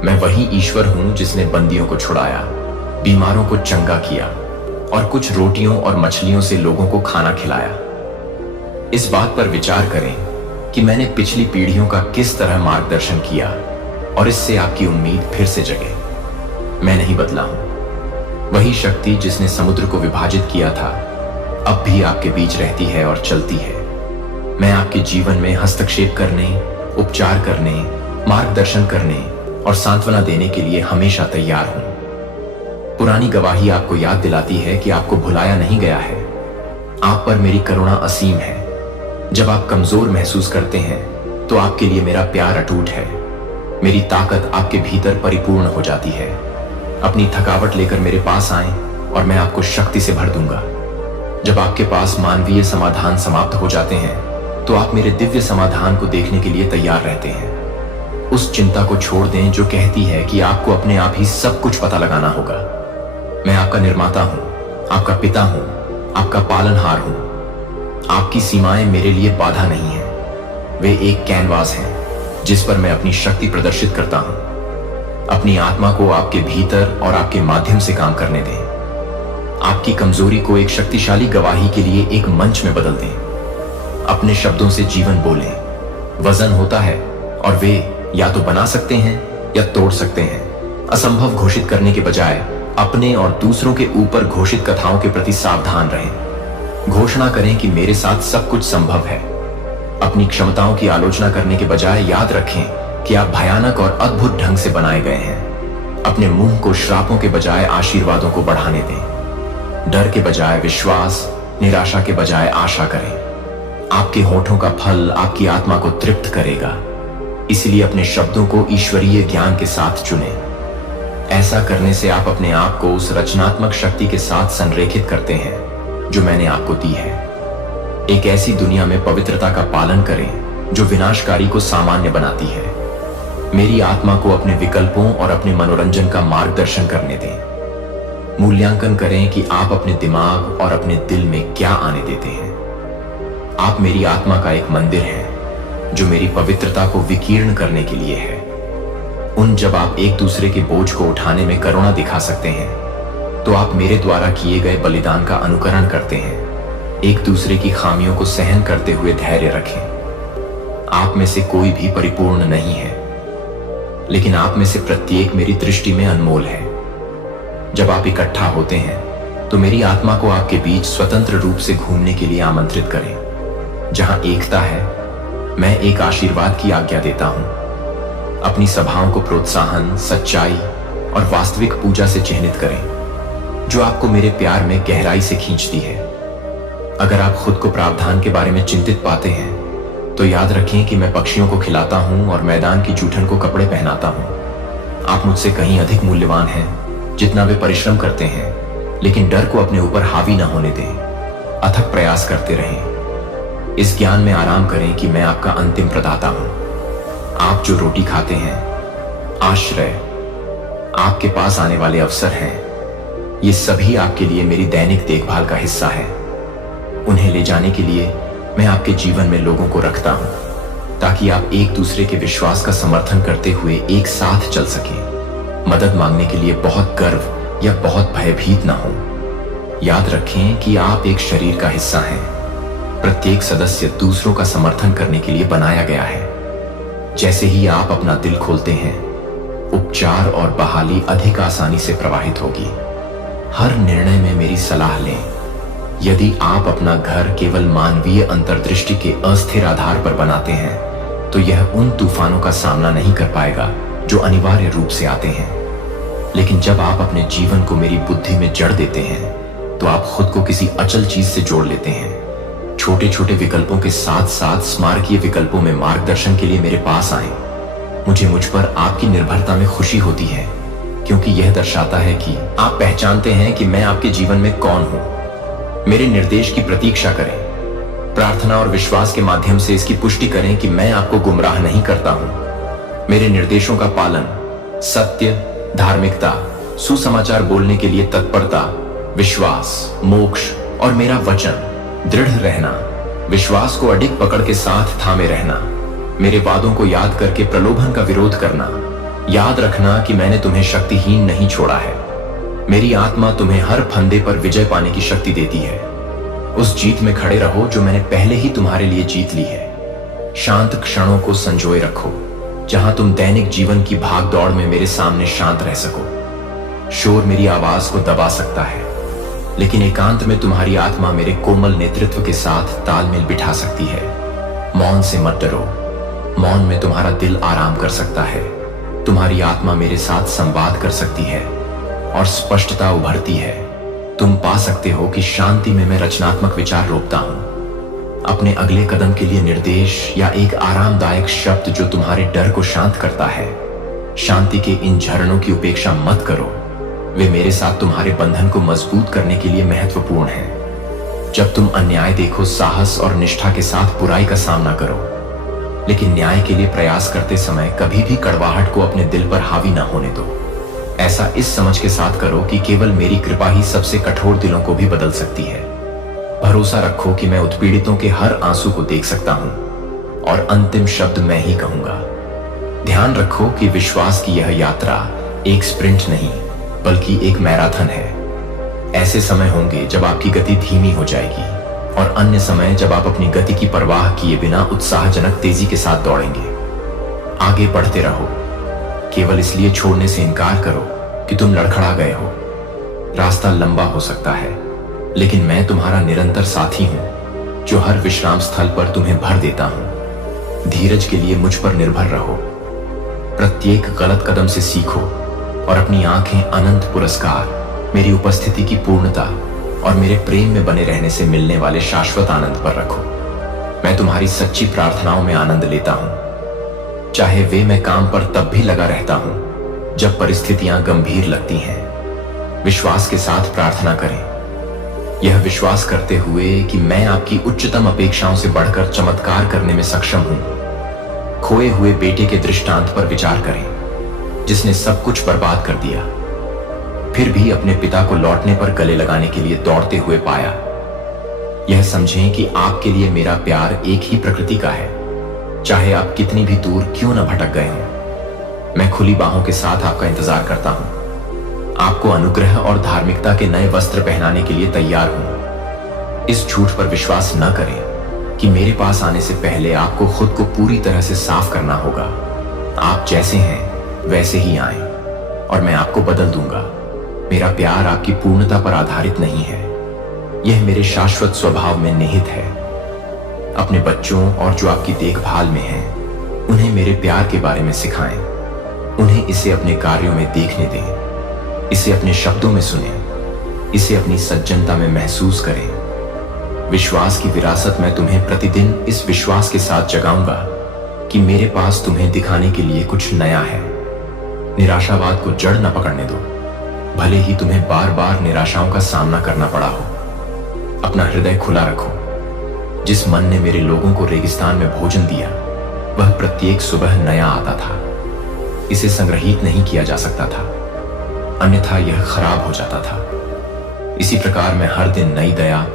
मैं वही ईश्वर हूं जिसने बंदियों को छुड़ाया, बीमारों को चंगा किया और कुछ रोटियों और मछलियों से लोगों को खाना खिलाया। इस बात पर विचार करें कि मैंने पिछली पीढ़ियों का किस तरह मार्गदर्शन किया और इससे आपकी उम्मीद फिर से जगे। मैं नहीं बदला हूं। वही शक्ति जिसने समुद्र को विभाजित किया था अब भी आपके बीच रहती है और चलती है। मैं आपके जीवन में हस्तक्षेप करने, उपचार करने, मार्गदर्शन करने और सांत्वना देने के लिए हमेशा तैयार हूं। पुरानी गवाही आपको याद दिलाती है कि आपको भुलाया नहीं गया है। आप पर मेरी करुणा असीम है। जब आप कमजोर महसूस करते हैं तो आपके लिए मेरा प्यार अटूट है। मेरी ताकत आपके भीतर परिपूर्ण हो जाती है। अपनी थकावट लेकर मेरे पास आएं और मैं आपको शक्ति से भर दूंगा। जब आपके पास मानवीय समाधान समाप्त हो जाते हैं तो आप मेरे दिव्य समाधान को देखने के लिए तैयार रहते हैं। उस चिंता को छोड़ दें जो कहती है कि आपको अपने आप ही सब कुछ पता लगाना होगा। मैं आपका निर्माता हूं, आपका पिता हूं, आपका पालनहार हूं। आपकी सीमाएं मेरे लिए बाधा नहीं है। वे एक कैनवास हैं जिस पर मैं अपनी शक्ति प्रदर्शित करता हूं। अपनी आत्मा को आपके भीतर और आपके माध्यम से काम करने दें। आपकी कमजोरी को एक शक्तिशाली गवाही के लिए एक मंच में बदल दें। अपने शब्दों से जीवन बोलें। वजन होता है और वे या तो बना सकते हैं या तोड़ सकते हैं। असंभव घोषित करने के बजाय अपने और दूसरों के ऊपर घोषित कथाओं के प्रति सावधान रहें। घोषणा करें कि मेरे साथ सब कुछ संभव है। अपनी क्षमताओं की आलोचना करने के बजाय याद रखें कि आप भयानक और अद्भुत ढंग से बनाए गए हैं। अपने मुंह को श्रापों के बजाय आशीर्वादों को बढ़ाने दें। डर के बजाय विश्वास, निराशा के बजाय आशा करें। आपके होठों का फल आपकी आत्मा को तृप्त करेगा। इसलिए अपने शब्दों को ईश्वरीय ज्ञान के साथ चुनें। ऐसा करने से आप अपने आप को उस रचनात्मक शक्ति के साथ संरेखित करते हैं जो मैंने आपको दी है। एक ऐसी दुनिया में पवित्रता का पालन करें जो विनाशकारी को सामान्य बनाती है। मेरी आत्मा को अपने विकल्पों और अपने मनोरंजन का मार्गदर्शन करने दें। मूल्यांकन करें कि आप अपने दिमाग और अपने दिल में क्या आने देते हैं। आप मेरी आत्मा का एक मंदिर हैं जो मेरी पवित्रता को विकीर्ण करने के लिए है। जब आप एक दूसरे के बोझ को उठाने में करुणा दिखा सकते हैं तो आप मेरे द्वारा किए गए बलिदान का अनुकरण करते हैं। एक दूसरे की खामियों को सहन करते हुए धैर्य रखें। आप में से कोई भी परिपूर्ण नहीं है, लेकिन आप में से प्रत्येक मेरी दृष्टि में अनमोल है। जब आप इकट्ठा होते हैं तो मेरी आत्मा को आपके बीच स्वतंत्र रूप से घूमने के लिए आमंत्रित करें। जहां एकता है, मैं एक आशीर्वाद की आज्ञा देता हूं। अपनी सभाओं को प्रोत्साहन, सच्चाई और वास्तविक पूजा से चिह्नित करें, जो आपको मेरे प्यार में गहराई से खींचती है। अगर आप खुद को प्रावधान के बारे में चिंतित पाते हैं तो याद रखें कि मैं पक्षियों को खिलाता हूं और मैदान की जूठन को कपड़े पहनाता हूं। आप मुझसे कहीं अधिक मूल्यवान हैं जितना वे परिश्रम करते हैं, लेकिन डर को अपने ऊपर हावी न होने दें। अथक प्रयास करते रहें। इस ज्ञान में आराम करें कि मैं आपका अंतिम प्रदाता हूं। आप जो रोटी खाते हैं, आश्रय, आपके पास आने वाले अवसर हैं, ये सभी आपके लिए मेरी दैनिक देखभाल का हिस्सा है। उन्हें ले जाने के लिए मैं आपके जीवन में लोगों को रखता हूं ताकि आप एक दूसरे के विश्वास का समर्थन करते हुए एक साथ चल सकें। मदद मांगने के लिए बहुत गर्व या बहुत भयभीत ना हो। याद रखें कि आप एक शरीर का हिस्सा हैं। प्रत्येक सदस्य दूसरों का समर्थन करने के लिए बनाया गया है। जैसे ही आप अपना दिल खोलते हैं, उपचार और बहाली अधिक आसानी से प्रवाहित होगी। हर निर्णय में मेरी सलाह लें। यदि आप अपना घर केवल मानवीय अंतर्दृष्टि के अस्थिर आधार पर बनाते हैं तो यह उन तूफानों का सामना नहीं कर पाएगा जो अनिवार्य रूप से आते हैं। लेकिन जब आप अपने जीवन को मेरी बुद्धि में जड़ देते हैं तो आप खुद को किसी अचल चीज से जोड़ लेते हैं। छोटे छोटे विकल्पों के साथ साथ स्मारकीय विकल्पों में मार्गदर्शन के लिए मेरे पास आए। मुझ पर आपकी निर्भरता में खुशी होती है, क्योंकि यह दर्शाता है कि आप पहचानते हैं कि मैं आपके जीवन में कौन हूं। मेरे निर्देश की प्रतीक्षा करें। प्रार्थना और विश्वास के माध्यम से इसकी पुष्टि करें कि मैं आपको गुमराह नहीं करता हूं। मेरे निर्देशों का पालन, सत्य, धार्मिकता, सुसमाचार बोलने के लिए तत्परता, विश्वास, मोक्ष और मेरा वचन, दृढ़ रहना, विश्वास को अडिग पकड़ के साथ थामे रहना, मेरे वादों को याद करके प्रलोभन का विरोध करना, याद रखना कि मैंने तुम्हें शक्तिहीन नहीं छोड़ा है। मेरी आत्मा तुम्हें हर फंदे पर विजय पाने की शक्ति देती है। उस जीत में खड़े रहो जो मैंने पहले ही तुम्हारे लिए जीत ली है। शांत क्षणों को संजोए रखो, जहां तुम दैनिक जीवन की भाग दौड़ में मेरे सामने शांत रह सको। शोर मेरी आवाज को दबा सकता है, लेकिन एकांत में तुम्हारी आत्मा मेरे कोमल नेतृत्व के साथ तालमेल बिठा सकती है। मौन से मत डरो। मौन में तुम्हारा दिल आराम कर सकता है। तुम्हारी आत्मा मेरे साथ संवाद कर सकती है और स्पष्टता उभरती है। तुम पा सकते हो कि शांति में मैं रचनात्मक विचार रोकता हूं। अपने अगले कदम के लिए निर्देश या एक आरामदायक शब्द जो तुम्हारे डर को शांत करता है। शांति के इन झरनों की उपेक्षा मत करो। वे मेरे साथ तुम्हारे बंधन को मजबूत करने के लिए महत्वपूर्ण हैं। जब तुम अन्याय देखो, साहस और निष्ठा के साथ बुराई का सामना करो, लेकिन न्याय के लिए प्रयास करते समय कभी भी कड़वाहट को अपने दिल पर हावी ना होने दो। ऐसा इस समझ के साथ करो कि केवल मेरी कृपा ही सबसे कठोर दिलों को भी बदल सकती है। भरोसा रखो कि मैं उत्पीड़ितों के हर आंसू को देख सकता हूं और अंतिम शब्द मैं ही कहूंगा। ध्यान रखो कि विश्वास की यह यात्रा एक स्प्रिंट नहीं, बल्कि एक मैराथन है। ऐसे समय होंगे जब आपकी गति धीमी हो जाएगी और अन्य समय जब आप अपनी गति की परवाह किए बिना उत्साहजनक तेजी के साथ दौड़ेंगे। आगे बढ़ते रहो। केवल इसलिए छोड़ने से इनकार करो कि तुम लड़खड़ा गए हो। रास्ता लंबा हो सकता है, लेकिन मैं तुम्हारा निरंतर साथी हूं जो हर विश्राम स्थल पर तुम्हें भर देता हूं। धीरज के लिए मुझ पर निर्भर रहो। प्रत्येक गलत कदम से सीखो और अपनी आंखें अनंत पुरस्कार, मेरी उपस्थिति की पूर्णता और मेरे प्रेम में बने रहने से मिलने वाले शाश्वत आनंद पर रखो। मैं तुम्हारी सच्ची प्रार्थनाओं में आनंद लेता हूं, चाहे वे मैं काम पर तब भी लगा रहता हूं जब परिस्थितियां गंभीर लगती हैं। विश्वास के साथ प्रार्थना करें, यह विश्वास करते हुए कि मैं आपकी उच्चतम अपेक्षाओं से बढ़कर चमत्कार करने में सक्षम हूं। खोए हुए बेटे के दृष्टांत पर विचार करें, जिसने सब कुछ बर्बाद कर दिया, फिर भी अपने पिता को लौटने पर गले लगाने के लिए दौड़ते हुए पाया। यह समझें कि आपके लिए मेरा प्यार एक ही प्रकृति का है, चाहे आप कितनी भी दूर क्यों न भटक गए हों। मैं खुली बाहों के साथ आपका इंतजार करता हूं। आपको अनुग्रह और धार्मिकता के नए वस्त्र पहनाने के लिए तैयार हूं। इस झूठ पर विश्वास न करें कि मेरे पास आने से पहले आपको खुद को पूरी तरह से साफ करना होगा। आप जैसे हैं वैसे ही आएं और मैं आपको बदल दूंगा। मेरा प्यार आपकी पूर्णता पर आधारित नहीं है, यह मेरे शाश्वत स्वभाव में निहित है। अपने बच्चों और जो आपकी देखभाल में हैं, उन्हें मेरे प्यार के बारे में सिखाएं। उन्हें इसे अपने कार्यों में देखने दें, इसे अपने शब्दों में सुनें, इसे अपनी सज्जनता में महसूस करें। विश्वास की विरासत मैं तुम्हें प्रतिदिन इस विश्वास के साथ जगाऊंगा कि मेरे पास तुम्हें दिखाने के लिए कुछ नया है। निराशावाद को जड़ न पकड़ने दो, भले ही तुम्हें बार बार निराशाओं का सामना करना पड़ा हो। अपना हृदय खुला रखो। जिस मन ने मेरे लोगों को रेगिस्तान में भोजन दिया, वह प्रत्येक सुबह नया आता था। इसे संग्रहित नहीं किया जा सकता था, अन्यथा यह खराब हो जाता था। इसी प्रकार मैं हर दिन नई दया,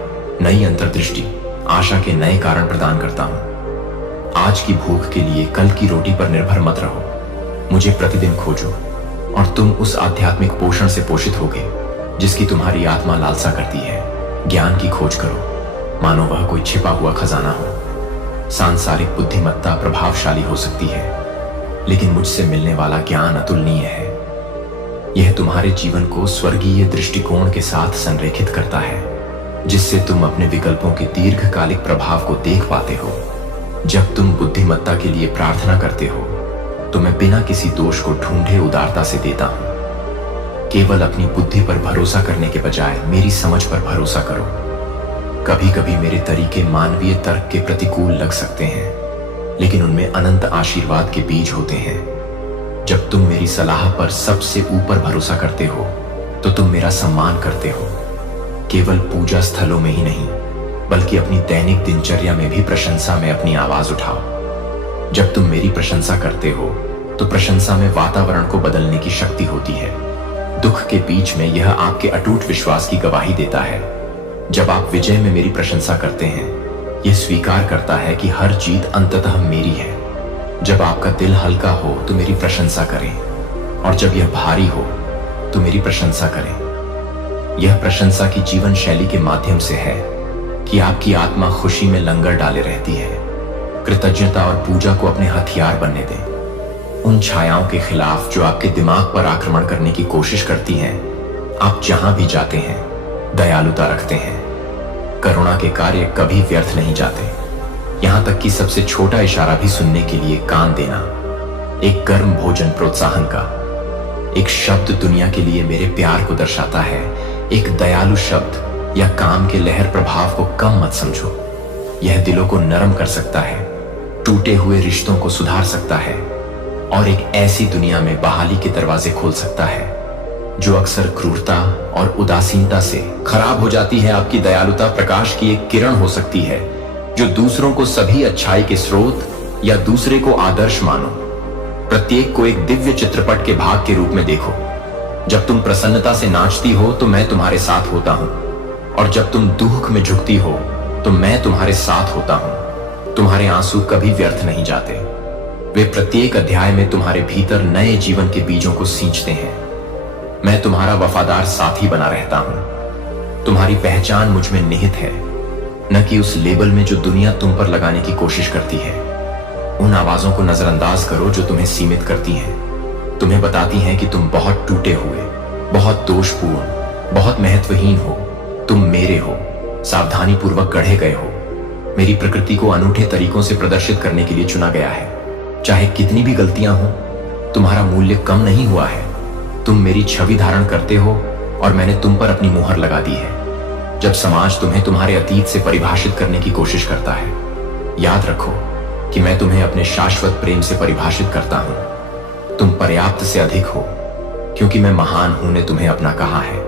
नई अंतर्दृष्टि, आशा के नए कारण प्रदान करता हूं। आज की भूख के लिए कल की रोटी पर निर्भर मत रहो। मुझे प्रतिदिन खोजो और तुम उस आध्यात्मिक पोषण से पोषित होगे जिसकी तुम्हारी आत्मा लालसा करती है। ज्ञान की खोज करो, मानो वह कोई छिपा हुआ खजाना हो। सांसारिक बुद्धिमत्ता प्रभावशाली हो सकती है, लेकिन मुझसे मिलने वाला ज्ञान अतुलनीय है। यह तुम्हारे जीवन को स्वर्गीय दृष्टिकोण के साथ संरेखित करता है, जिससे तुम अपने विकल्पों के दीर्घकालिक प्रभाव को देख पाते हो। जब तुम बुद्धिमत्ता के लिए प्रार्थना करते हो, तो मैं बिना किसी दोष को ढूंढे उदारता से देता हूं। केवल अपनी बुद्धि पर भरोसा करने के बजाय मेरी समझ पर भरोसा करो। कभी कभी मेरे तरीके मानवीय तर्क के प्रतिकूल लग सकते हैं, लेकिन उनमें अनंत आशीर्वाद के बीज होते हैं। जब तुम मेरी सलाह पर सबसे ऊपर भरोसा करते हो तो तुम मेरा सम्मान करते हो। केवल पूजा स्थलों में ही नहीं, बल्कि अपनी दैनिक दिनचर्या में भी प्रशंसा में अपनी आवाज उठाओ। जब तुम मेरी प्रशंसा करते हो तो प्रशंसा में वातावरण को बदलने की शक्ति होती है। दुख के बीच में यह आपके अटूट विश्वास की गवाही देता है। जब आप विजय में मेरी प्रशंसा करते हैं, यह स्वीकार करता है कि हर जीत अंततः मेरी है। जब आपका दिल हल्का हो तो मेरी प्रशंसा करें, और जब यह भारी हो तो मेरी प्रशंसा करें। यह प्रशंसा की जीवन शैली के माध्यम से है कि आपकी आत्मा खुशी में लंगर डाले रहती है। कृतज्ञता और पूजा को अपने हथियार बनने दें। उन छायाओं के खिलाफ जो आपके दिमाग पर आक्रमण करने की कोशिश करती हैं, आप जहां भी जाते हैं दयालुता रखते हैं। करुणा के कार्य कभी व्यर्थ नहीं जाते, यहां तक कि सबसे छोटा इशारा भी सुनने के लिए कान देना। एक गर्म भोजन प्रोत्साहन का, एक शब्द दुनिया के लिए मेरे प्यार को दर्शाता है। एक दयालु शब्द या काम के लहर प्रभाव को कम मत समझो। यह दिलों को नरम कर सकता है, टूटे हुए रिश्तों को सुधार सकता है, और एक ऐसी दुनिया में बहाली के दरवाजे खोल सकता है जो अक्सर क्रूरता और उदासीनता से खराब हो जाती है। आपकी दयालुता प्रकाश की एक किरण हो सकती है जो दूसरों को सभी अच्छाई के स्रोत या दूसरे को आदर्श मानो। प्रत्येक को एक दिव्य चित्रपट के भाग के रूप में देखो। जब तुम प्रसन्नता से नाचती हो तो मैं तुम्हारे साथ होता हूं, और जब तुम दुख में झुकती हो तो मैं तुम्हारे साथ होता हूं। तुम्हारे आंसू कभी व्यर्थ नहीं जाते, वे प्रत्येक अध्याय में तुम्हारे भीतर नए जीवन के बीजों को सींचते हैं। मैं तुम्हारा वफादार साथी बना रहता हूं। तुम्हारी पहचान मुझ में निहित है, न कि उस लेबल में जो दुनिया तुम पर लगाने की कोशिश करती है। उन आवाजों को नजरअंदाज करो जो तुम्हें सीमित करती हैं, तुम्हें बताती हैं कि तुम बहुत टूटे हुए, बहुत दोषपूर्ण, बहुत महत्वहीन हो। तुम मेरे हो, सावधानी पूर्वक गढ़े गए हो। मेरी प्रकृति को अनूठे तरीकों से प्रदर्शित करने के लिए चुना गया है। चाहे कितनी भी गलतियां हो, तुम्हारा मूल्य कम नहीं हुआ है। तुम मेरी छवि धारण करते हो और मैंने तुम पर अपनी मुहर लगा दी है। जब समाज तुम्हें तुम्हारे अतीत से परिभाषित करने की कोशिश करता है, याद रखो कि मैं तुम्हें अपने शाश्वत प्रेम से परिभाषित करता हूं। तुम पर्याप्त से अधिक हो, क्योंकि मैं महान हूं ने तुम्हें अपना कहा है।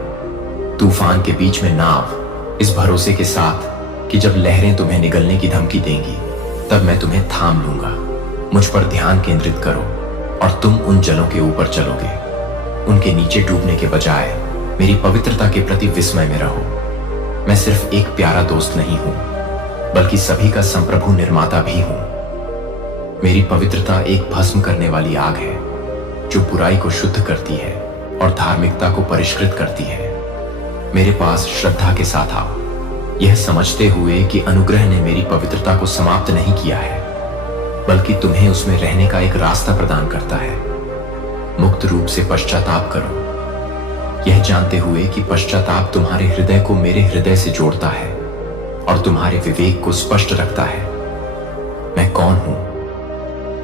तूफान के बीच में नाव, इस भरोसे के साथ कि जब लहरें तुम्हें निगलने की धमकी देंगी, तब मैं तुम्हें थाम लूंगा। मुझ पर ध्यान केंद्रित करो और तुम उन जलों के ऊपर चलोगे। उनके नीचे डूबने के बजाय मेरी पवित्रता के प्रति विस्मय में रहो। मैं सिर्फ एक प्यारा दोस्त नहीं हूं, बल्कि सभी का संप्रभु निर्माता भी हूं। मेरी पवित्रता एक भस्म करने वाली आग है जो बुराई को शुद्ध करती है और धार्मिकता को परिष्कृत करती है। मेरे पास श्रद्धा के साथ आओ, यह समझते हुए कि अनुग्रह ने मेरी पवित्रता को समाप्त नहीं किया है, बल्कि तुम्हें उसमें रहने का एक रास्ता प्रदान करता है। मुक्त रूप से पश्चाताप करो, यह जानते हुए कि पश्चाताप तुम्हारे हृदय को मेरे हृदय से जोड़ता है और तुम्हारे विवेक को स्पष्ट रखता है। मैं कौन हूं,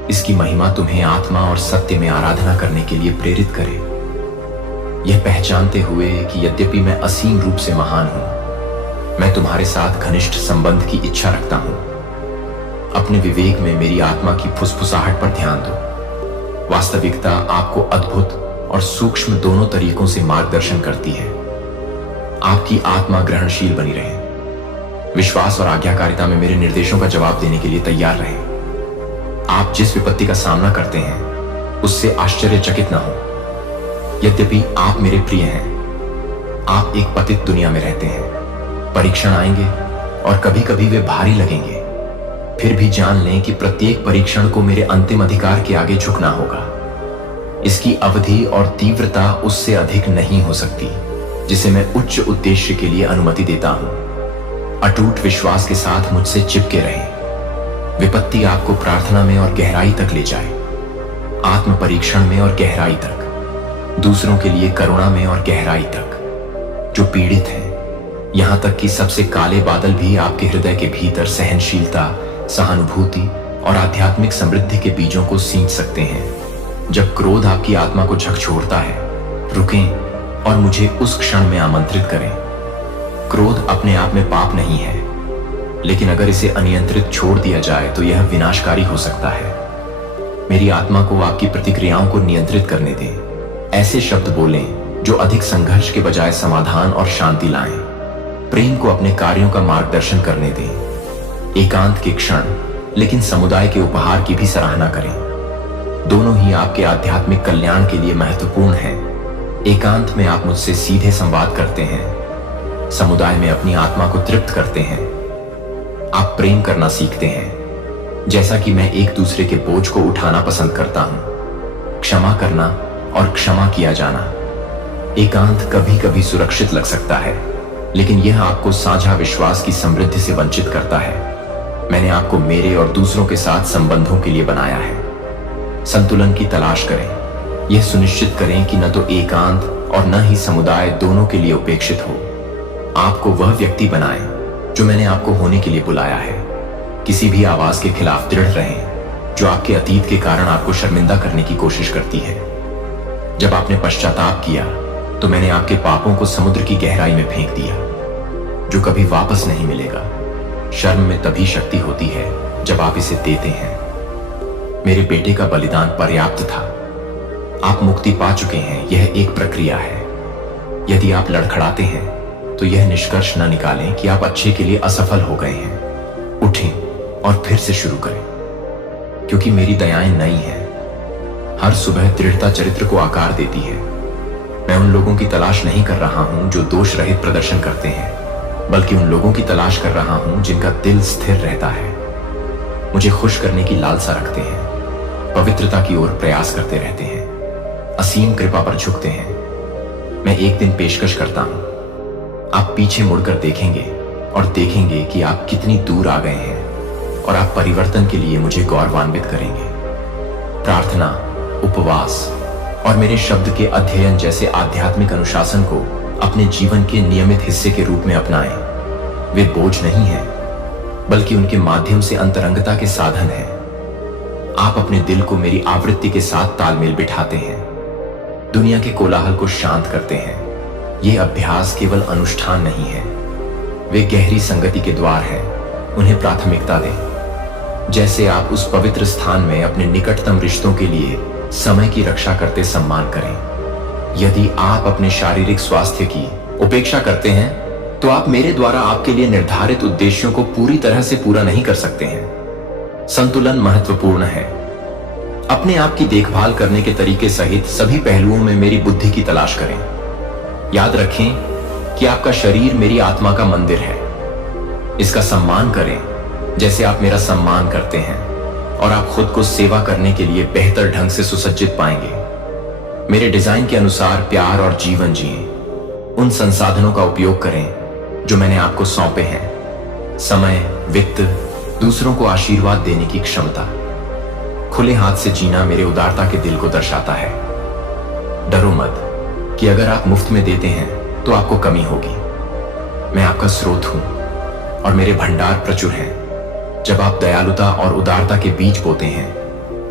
इसकी महिमा तुम्हें आत्मा और सत्य में आराधना करने के लिए प्रेरित करे। यह पहचानते हुए कि यद्यपि मैं असीम रूप से महान हूं, मैं तुम्हारे साथ घनिष्ठ संबंध की इच्छा रखता हूं। अपने विवेक में मेरी आत्मा की फुसफुसाहट पर ध्यान दो। वास्तविकता आपको अद्भुत और सूक्ष्म दोनों तरीकों से मार्गदर्शन करती है। आपकी आत्मा ग्रहणशील बनी रहे। विश्वास और आज्ञाकारिता में मेरे निर्देशों का जवाब देने के लिए तैयार रहें। आप जिस विपत्ति का सामना करते हैं, उससे आश्चर्यचकित न हो। यद्यपि आप मेरे प्रिय हैं, आप एक पतित दुनिया में रहते हैं। परीक्षण आएंगे और कभी कभी वे भारी लगेंगे। फिर भी जान लें कि प्रत्येक परीक्षण को मेरे अंतिम अधिकार के आगे झुकना होगा। इसकी अवधि और तीव्रता उससे अधिक नहीं हो सकती जिसे मैं उच्च उद्देश्य के लिए अनुमति देता हूं। अटूट विश्वास के साथ मुझसे चिपके रहें। विपत्ति आपको प्रार्थना में और गहराई तक ले जाए, आत्म परीक्षण में और गहराई तक, दूसरों के लिए करुणा में और गहराई तक। जो पीड़ित हैं, यहां तक कि सबसे काले बादल भी आपके हृदय के भीतर सहनशीलता, सहानुभूति और आध्यात्मिक समृद्धि के बीजों को सींच सकते हैं। जब क्रोध आपकी आत्मा को झकझोरता है, रुकें और मुझे उस क्षण में आमंत्रित करें। क्रोध अपने आप में पाप नहीं है, लेकिन अगर इसे अनियंत्रित छोड़ दिया जाए तो यह विनाशकारी हो सकता है। मेरी आत्मा को आपकी प्रतिक्रियाओं को नियंत्रित करने दें। ऐसे शब्द बोलें जो अधिक संघर्ष के बजाय समाधान और शांति लाएं। प्रेम को अपने कार्यों का मार्गदर्शन करने दें। एकांत के क्षण लेकिन समुदाय के उपहार की भी सराहना करें। दोनों ही आपके आध्यात्मिक कल्याण के लिए महत्वपूर्ण हैं। एकांत में आप मुझसे सीधे संवाद करते हैं, समुदाय में अपनी आत्मा को तृप्त करते हैं। आप प्रेम करना सीखते हैं, जैसा कि मैं एक दूसरे के बोझ को उठाना पसंद करता हूं। क्षमा करना और क्षमा किया जाना। एकांत कभी कभी सुरक्षित लग सकता है, लेकिन यह आपको साझा विश्वास की समृद्धि से वंचित करता है। मैंने आपको मेरे और दूसरों के साथ संबंधों के लिए बनाया है। संतुलन की तलाश करें। यह सुनिश्चित करें कि न तो एकांत और न ही समुदाय दोनों के लिए उपेक्षित हो। आपको वह व्यक्ति बनाएं जो मैंने आपको होने के लिए बुलाया है। किसी भी आवाज के खिलाफ दृढ़ रहें जो आपके अतीत के कारण आपको शर्मिंदा करने की कोशिश करती है। जब आपने पश्चाताप किया तो मैंने आपके पापों को समुद्र की गहराई में फेंक दिया, जो कभी वापस नहीं मिलेगा। शर्म में तभी शक्ति होती है जब आप इसे देते हैं। मेरे बेटे का बलिदान पर्याप्त था। आप मुक्ति पा चुके हैं। यह एक प्रक्रिया है। यदि आप लड़खड़ाते हैं तो यह निष्कर्ष न निकालें कि आप अच्छे के लिए असफल हो गए हैं। उठें और फिर से शुरू करें, क्योंकि मेरी दयाएं नई हैं। हर सुबह दृढ़ता चरित्र को आकार देती है। मैं उन लोगों की तलाश नहीं कर रहा हूं जो दोष रहित प्रदर्शन करते हैं, बल्कि उन लोगों की तलाश कर रहा हूं जिनका दिल स्थिर रहता है, मुझे खुश करने की लालसा रखते हैं, पवित्रता की ओर प्रयास करते रहते हैं, असीम कृपा पर झुकते हैं। मैं एक दिन पेशकश करता हूं। आप पीछे मुड़कर देखेंगे और देखेंगे कि आप कितनी दूर आ गए हैं, और आप परिवर्तन के लिए मुझे गौरवान्वित करेंगे। प्रार्थना, उपवास और मेरे शब्द के अध्ययन जैसे आध्यात्मिक अनुशासन को अपने जीवन के नियमित हिस्से के रूप में अपनाएं। वे बोझ नहीं हैं, बल्कि उनके माध्यम से अंतरंगता के साधन हैं। आप अपने दिल को मेरी आवृत्ति के साथ तालमेल बिठाते हैं, दुनिया के कोलाहल को शांत करते हैं। ये अभ्यास केवल अनुष्ठान नहीं है, वे गहरी संगति के द्वार हैं। उन्हें प्राथमिकता दें, जैसे आप उस पवित्र स्थान में अपने निकटतम रिश्तों के लिए समय की रक्षा करते सम्मान करें। यदि आप अपने शारीरिक स्वास्थ्य की उपेक्षा करते हैं तो आप मेरे द्वारा आपके लिए निर्धारित उद्देश्यों को पूरी तरह से पूरा नहीं कर सकते हैं। संतुलन महत्वपूर्ण है। अपने आप की देखभाल करने के तरीके सहित सभी पहलुओं में मेरी बुद्धि की तलाश करें। याद रखें कि आपका शरीर मेरी आत्मा का मंदिर है। इसका सम्मान करें जैसे आप मेरा सम्मान करते हैं, और आप खुद को सेवा करने के लिए बेहतर ढंग से सुसज्जित पाएंगे। मेरे डिजाइन के अनुसार प्यार और जीवन जिएं। उन संसाधनों का उपयोग करें जो मैंने आपको सौंपे हैं। समय, वित्त, दूसरों को आशीर्वाद देने की क्षमता। खुले हाथ से जीना मेरे उदारता के दिल को दर्शाता है। डरो मत कि अगर आप मुफ्त में देते हैं तो आपको कमी होगी। मैं आपका स्रोत हूं और मेरे भंडार प्रचुर हैं। जब आप दयालुता और उदारता के बीज बोते हैं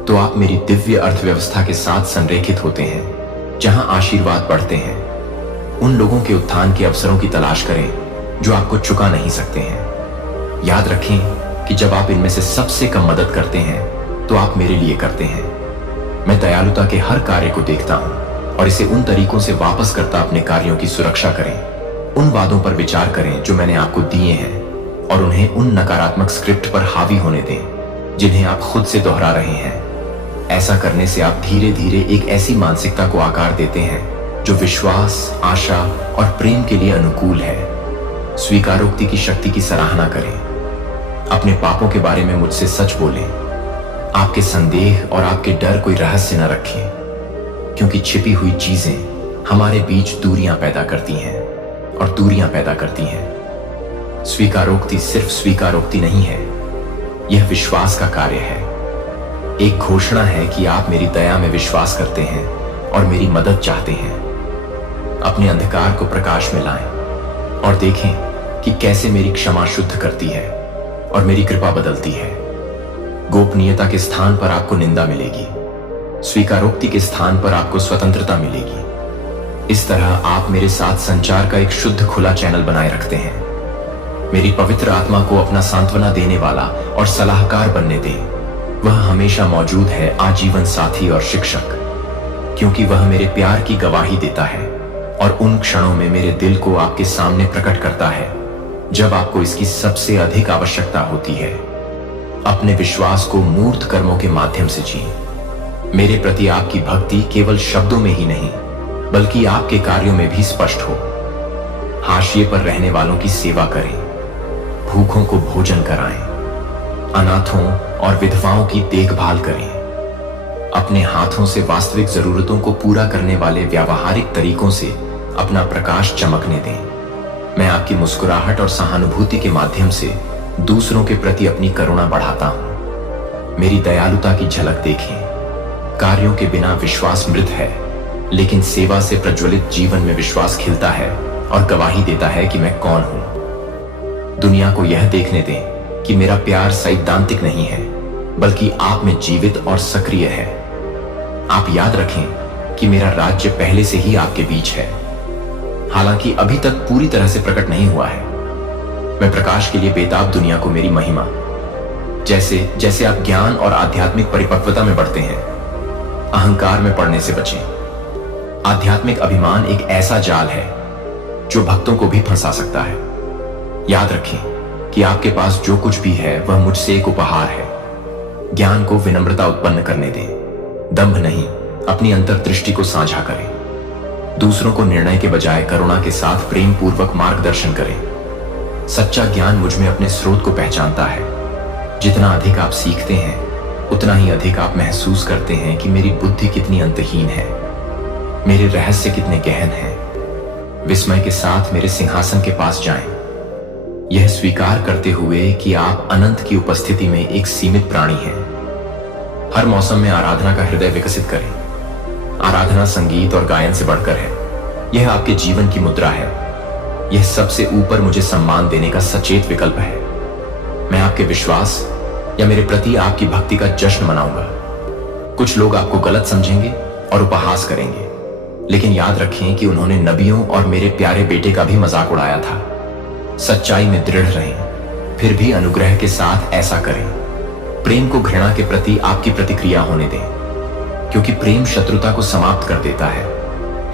तो आप मेरी दिव्य अर्थव्यवस्था के साथ संरेखित होते हैं, जहां आशीर्वाद बढ़ते हैं। उन लोगों के उत्थान के अवसरों की तलाश करें जो आपको चुका नहीं सकते हैं। याद रखें कि जब आप इनमें से सबसे कम मदद करते हैं तो आप मेरे लिए करते हैं। मैं दयालुता के हर कार्य को देखता हूं और इसे उन तरीकों से वापस करता अपने कार्यों की सुरक्षा करें। उन वादों पर विचार करें जो मैंने आपको दिए हैं, और उन्हें उन नकारात्मक स्क्रिप्ट पर हावी होने दें जिन्हें आप खुद से दोहरा रहे हैं। ऐसा करने से आप धीरे धीरे एक ऐसी मानसिकता को आकार देते हैं जो विश्वास, आशा और प्रेम के लिए अनुकूल है। स्वीकारोक्ति की शक्ति की सराहना करें। अपने पापों के बारे में मुझसे सच बोलें। आपके संदेह और आपके डर कोई रहस्य न रखें, क्योंकि छिपी हुई चीजें हमारे बीच दूरियां पैदा करती हैं और दूरियां पैदा करती हैं। स्वीकारोक्ति सिर्फ स्वीकारोक्ति नहीं है, यह विश्वास का कार्य है। एक घोषणा है कि आप मेरी दया में विश्वास करते हैं और मेरी मदद चाहते हैं। अपने अंधकार को प्रकाश में लाएं और देखें कि कैसे मेरी क्षमा शुद्ध करती है और मेरी कृपा बदलती है। गोपनीयता के स्थान पर आपको निंदा मिलेगी, स्वीकारोक्ति के स्थान पर आपको स्वतंत्रता मिलेगी। इस तरह आप मेरे साथ संचार का एक शुद्ध खुला चैनल बनाए रखते हैं। मेरी पवित्र आत्मा को अपना सांत्वना देने वाला और सलाहकार बनने दें। वह हमेशा मौजूद है, आजीवन साथी और शिक्षक, क्योंकि वह मेरे प्यार की गवाही देता है और उन क्षणों में मेरे दिल को आपके सामने प्रकट करता है जब आपको इसकी सबसे अधिक आवश्यकता होती है। अपने विश्वास को मूर्त कर्मों के माध्यम से जिएं। मेरे प्रति आपकी भक्ति केवल शब्दों में ही नहीं बल्कि आपके कार्यों में भी स्पष्ट हो। हाशिए पर रहने वालों की सेवा करें, भूखों को भोजन कराएं, अनाथों और विधवाओं की देखभाल करें। अपने हाथों से वास्तविक जरूरतों को पूरा करने वाले व्यावहारिक तरीकों से अपना प्रकाश चमकने दें। मैं आपकी मुस्कुराहट और सहानुभूति के माध्यम से दूसरों के प्रति अपनी करुणा बढ़ाता हूं। मेरी दयालुता की झलक देखें। कार्यों के बिना विश्वास मृत है, लेकिन सेवा से प्रज्वलित जीवन में विश्वास खिलता है और गवाही देता है कि मैं कौन हूं। दुनिया को यह देखने दें कि मेरा प्यार सैद्धांतिक नहीं है बल्कि आप में जीवित और सक्रिय है। आप याद रखें कि मेरा राज्य पहले से ही आपके बीच है, हालांकि अभी तक पूरी तरह से प्रकट नहीं हुआ है। मैं प्रकाश के लिए बेताब दुनिया को मेरी महिमा। जैसे जैसे आप ज्ञान और आध्यात्मिक परिपक्वता में बढ़ते हैं, अहंकार में पड़ने से बचें। आध्यात्मिक अभिमान एक ऐसा जाल है जो भक्तों को भी फंसा सकता है। याद रखें कि आपके पास जो कुछ भी है वह मुझसे एक उपहार है। ज्ञान को विनम्रता उत्पन्न करने दें, दंभ नहीं, अपनी अंतर्दृष्टि को साझा करें। दूसरों को निर्णय के बजाय करुणा के साथ प्रेम पूर्वक मार्गदर्शन करें। सच्चा ज्ञान मुझ में अपने स्रोत को पहचानता है। जितना अधिक आप सीखते हैं उतना ही अधिक आप महसूस करते हैं कि मेरी बुद्धि कितनी अंतहीन है, मेरे रहस्य कितने गहन हैं। विस्मय के साथ मेरे सिंहासन के पास जाएं, यह स्वीकार करते हुए कि आप अनंत की उपस्थिति में एक सीमित प्राणी हैं। हर मौसम में आराधना का हृदय विकसित करें। आराधना संगीत और गायन से बढ़कर है। यह आपके जीवन की मुद्रा है। यह सबसे ऊपर मुझे सम्मान देने का सचेत विकल्प है। मैं आपके विश्वास या मेरे प्रति आपकी भक्ति का जश्न मनाऊंगा। कुछ लोग आपको गलत समझेंगे और उपहास करेंगे, लेकिन याद रखें कि उन्होंने नबियों और मेरे प्यारे बेटे का भी मजाक उड़ाया था। सच्चाई में दृढ़ रहें, फिर भी अनुग्रह के साथ ऐसा करें। प्रेम को घृणा के प्रति आपकी प्रतिक्रिया होने दें, क्योंकि प्रेम शत्रुता को समाप्त कर देता है।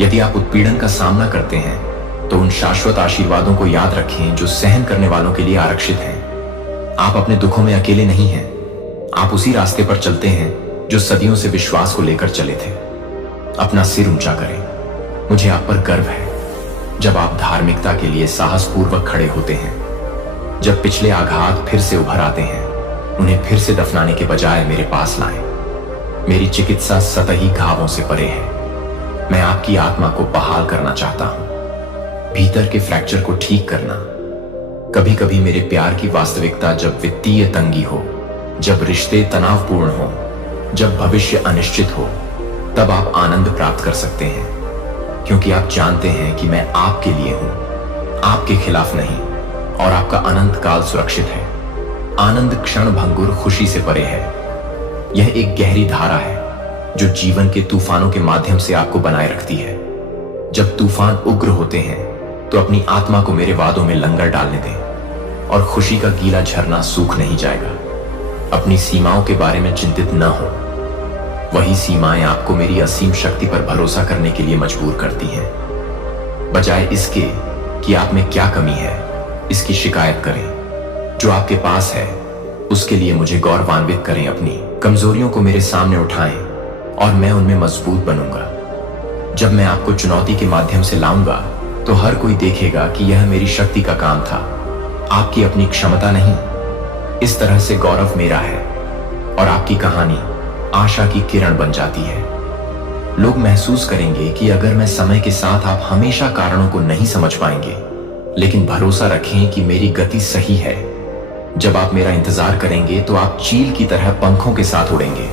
यदि आप उत्पीड़न का सामना करते हैं तो उन शाश्वत आशीर्वादों को याद रखें जो सहन करने वालों के लिए आरक्षित हैं। आप अपने दुखों में अकेले नहीं हैं। आप उसी रास्ते पर चलते हैं जो सदियों से विश्वास को लेकर चले थे। अपना सिर ऊंचा करें। मुझे आप पर गर्व है जब आप धार्मिकता के लिए साहसपूर्वक खड़े होते हैं। जब पिछले आघात फिर से उभर आते हैं, उन्हें फिर से दफनाने के बजाय मेरे पास लाएं। मेरी चिकित्सा सतही घावों से परे है। मैं आपकी आत्मा को बहाल करना चाहता हूं, भीतर के फ्रैक्चर को ठीक करना। कभी कभी मेरे प्यार की वास्तविकता जब वित्तीय तंगी हो, जब रिश्ते तनावपूर्ण हो, जब भविष्य अनिश्चित हो, तब आप आनंद प्राप्त कर सकते हैं, क्योंकि आप जानते हैं कि मैं आपके लिए हूं, आपके खिलाफ नहीं, और आपका अनंत काल सुरक्षित है। आनंद क्षण भंगुर खुशी से परे है। यह एक गहरी धारा है जो जीवन के तूफानों के माध्यम से आपको बनाए रखती है। जब तूफान उग्र होते हैं तो अपनी आत्मा को मेरे वादों में लंगर डालने दें, और खुशी का गीला झरना सूख नहीं जाएगा। अपनी सीमाओं के बारे में चिंतित न हो। वही सीमाएं आपको मेरी असीम शक्ति पर भरोसा करने के लिए मजबूर करती हैं। बजाय इसके कि आप में क्या कमी है, इसकी शिकायत करें। जो आपके पास है उसके लिए मुझे गौरवान्वित करें। अपनी कमजोरियों को मेरे सामने उठाएं और मैं उनमें मजबूत बनूंगा। जब मैं आपको चुनौती के माध्यम से लाऊंगा तो हर कोई देखेगा कि यह मेरी शक्ति का काम था, आपकी अपनी क्षमता नहीं। इस तरह से गौरव मेरा है और आपकी कहानी आशा की किरण बन जाती है। लोग महसूस करेंगे कि अगर मैं समय के साथ आप हमेशा कारणों को नहीं समझ पाएंगे, लेकिन भरोसा रखें कि मेरी गति सही है। जब आप मेरा इंतजार करेंगे तो आप चील की तरह पंखों के साथ उड़ेंगे।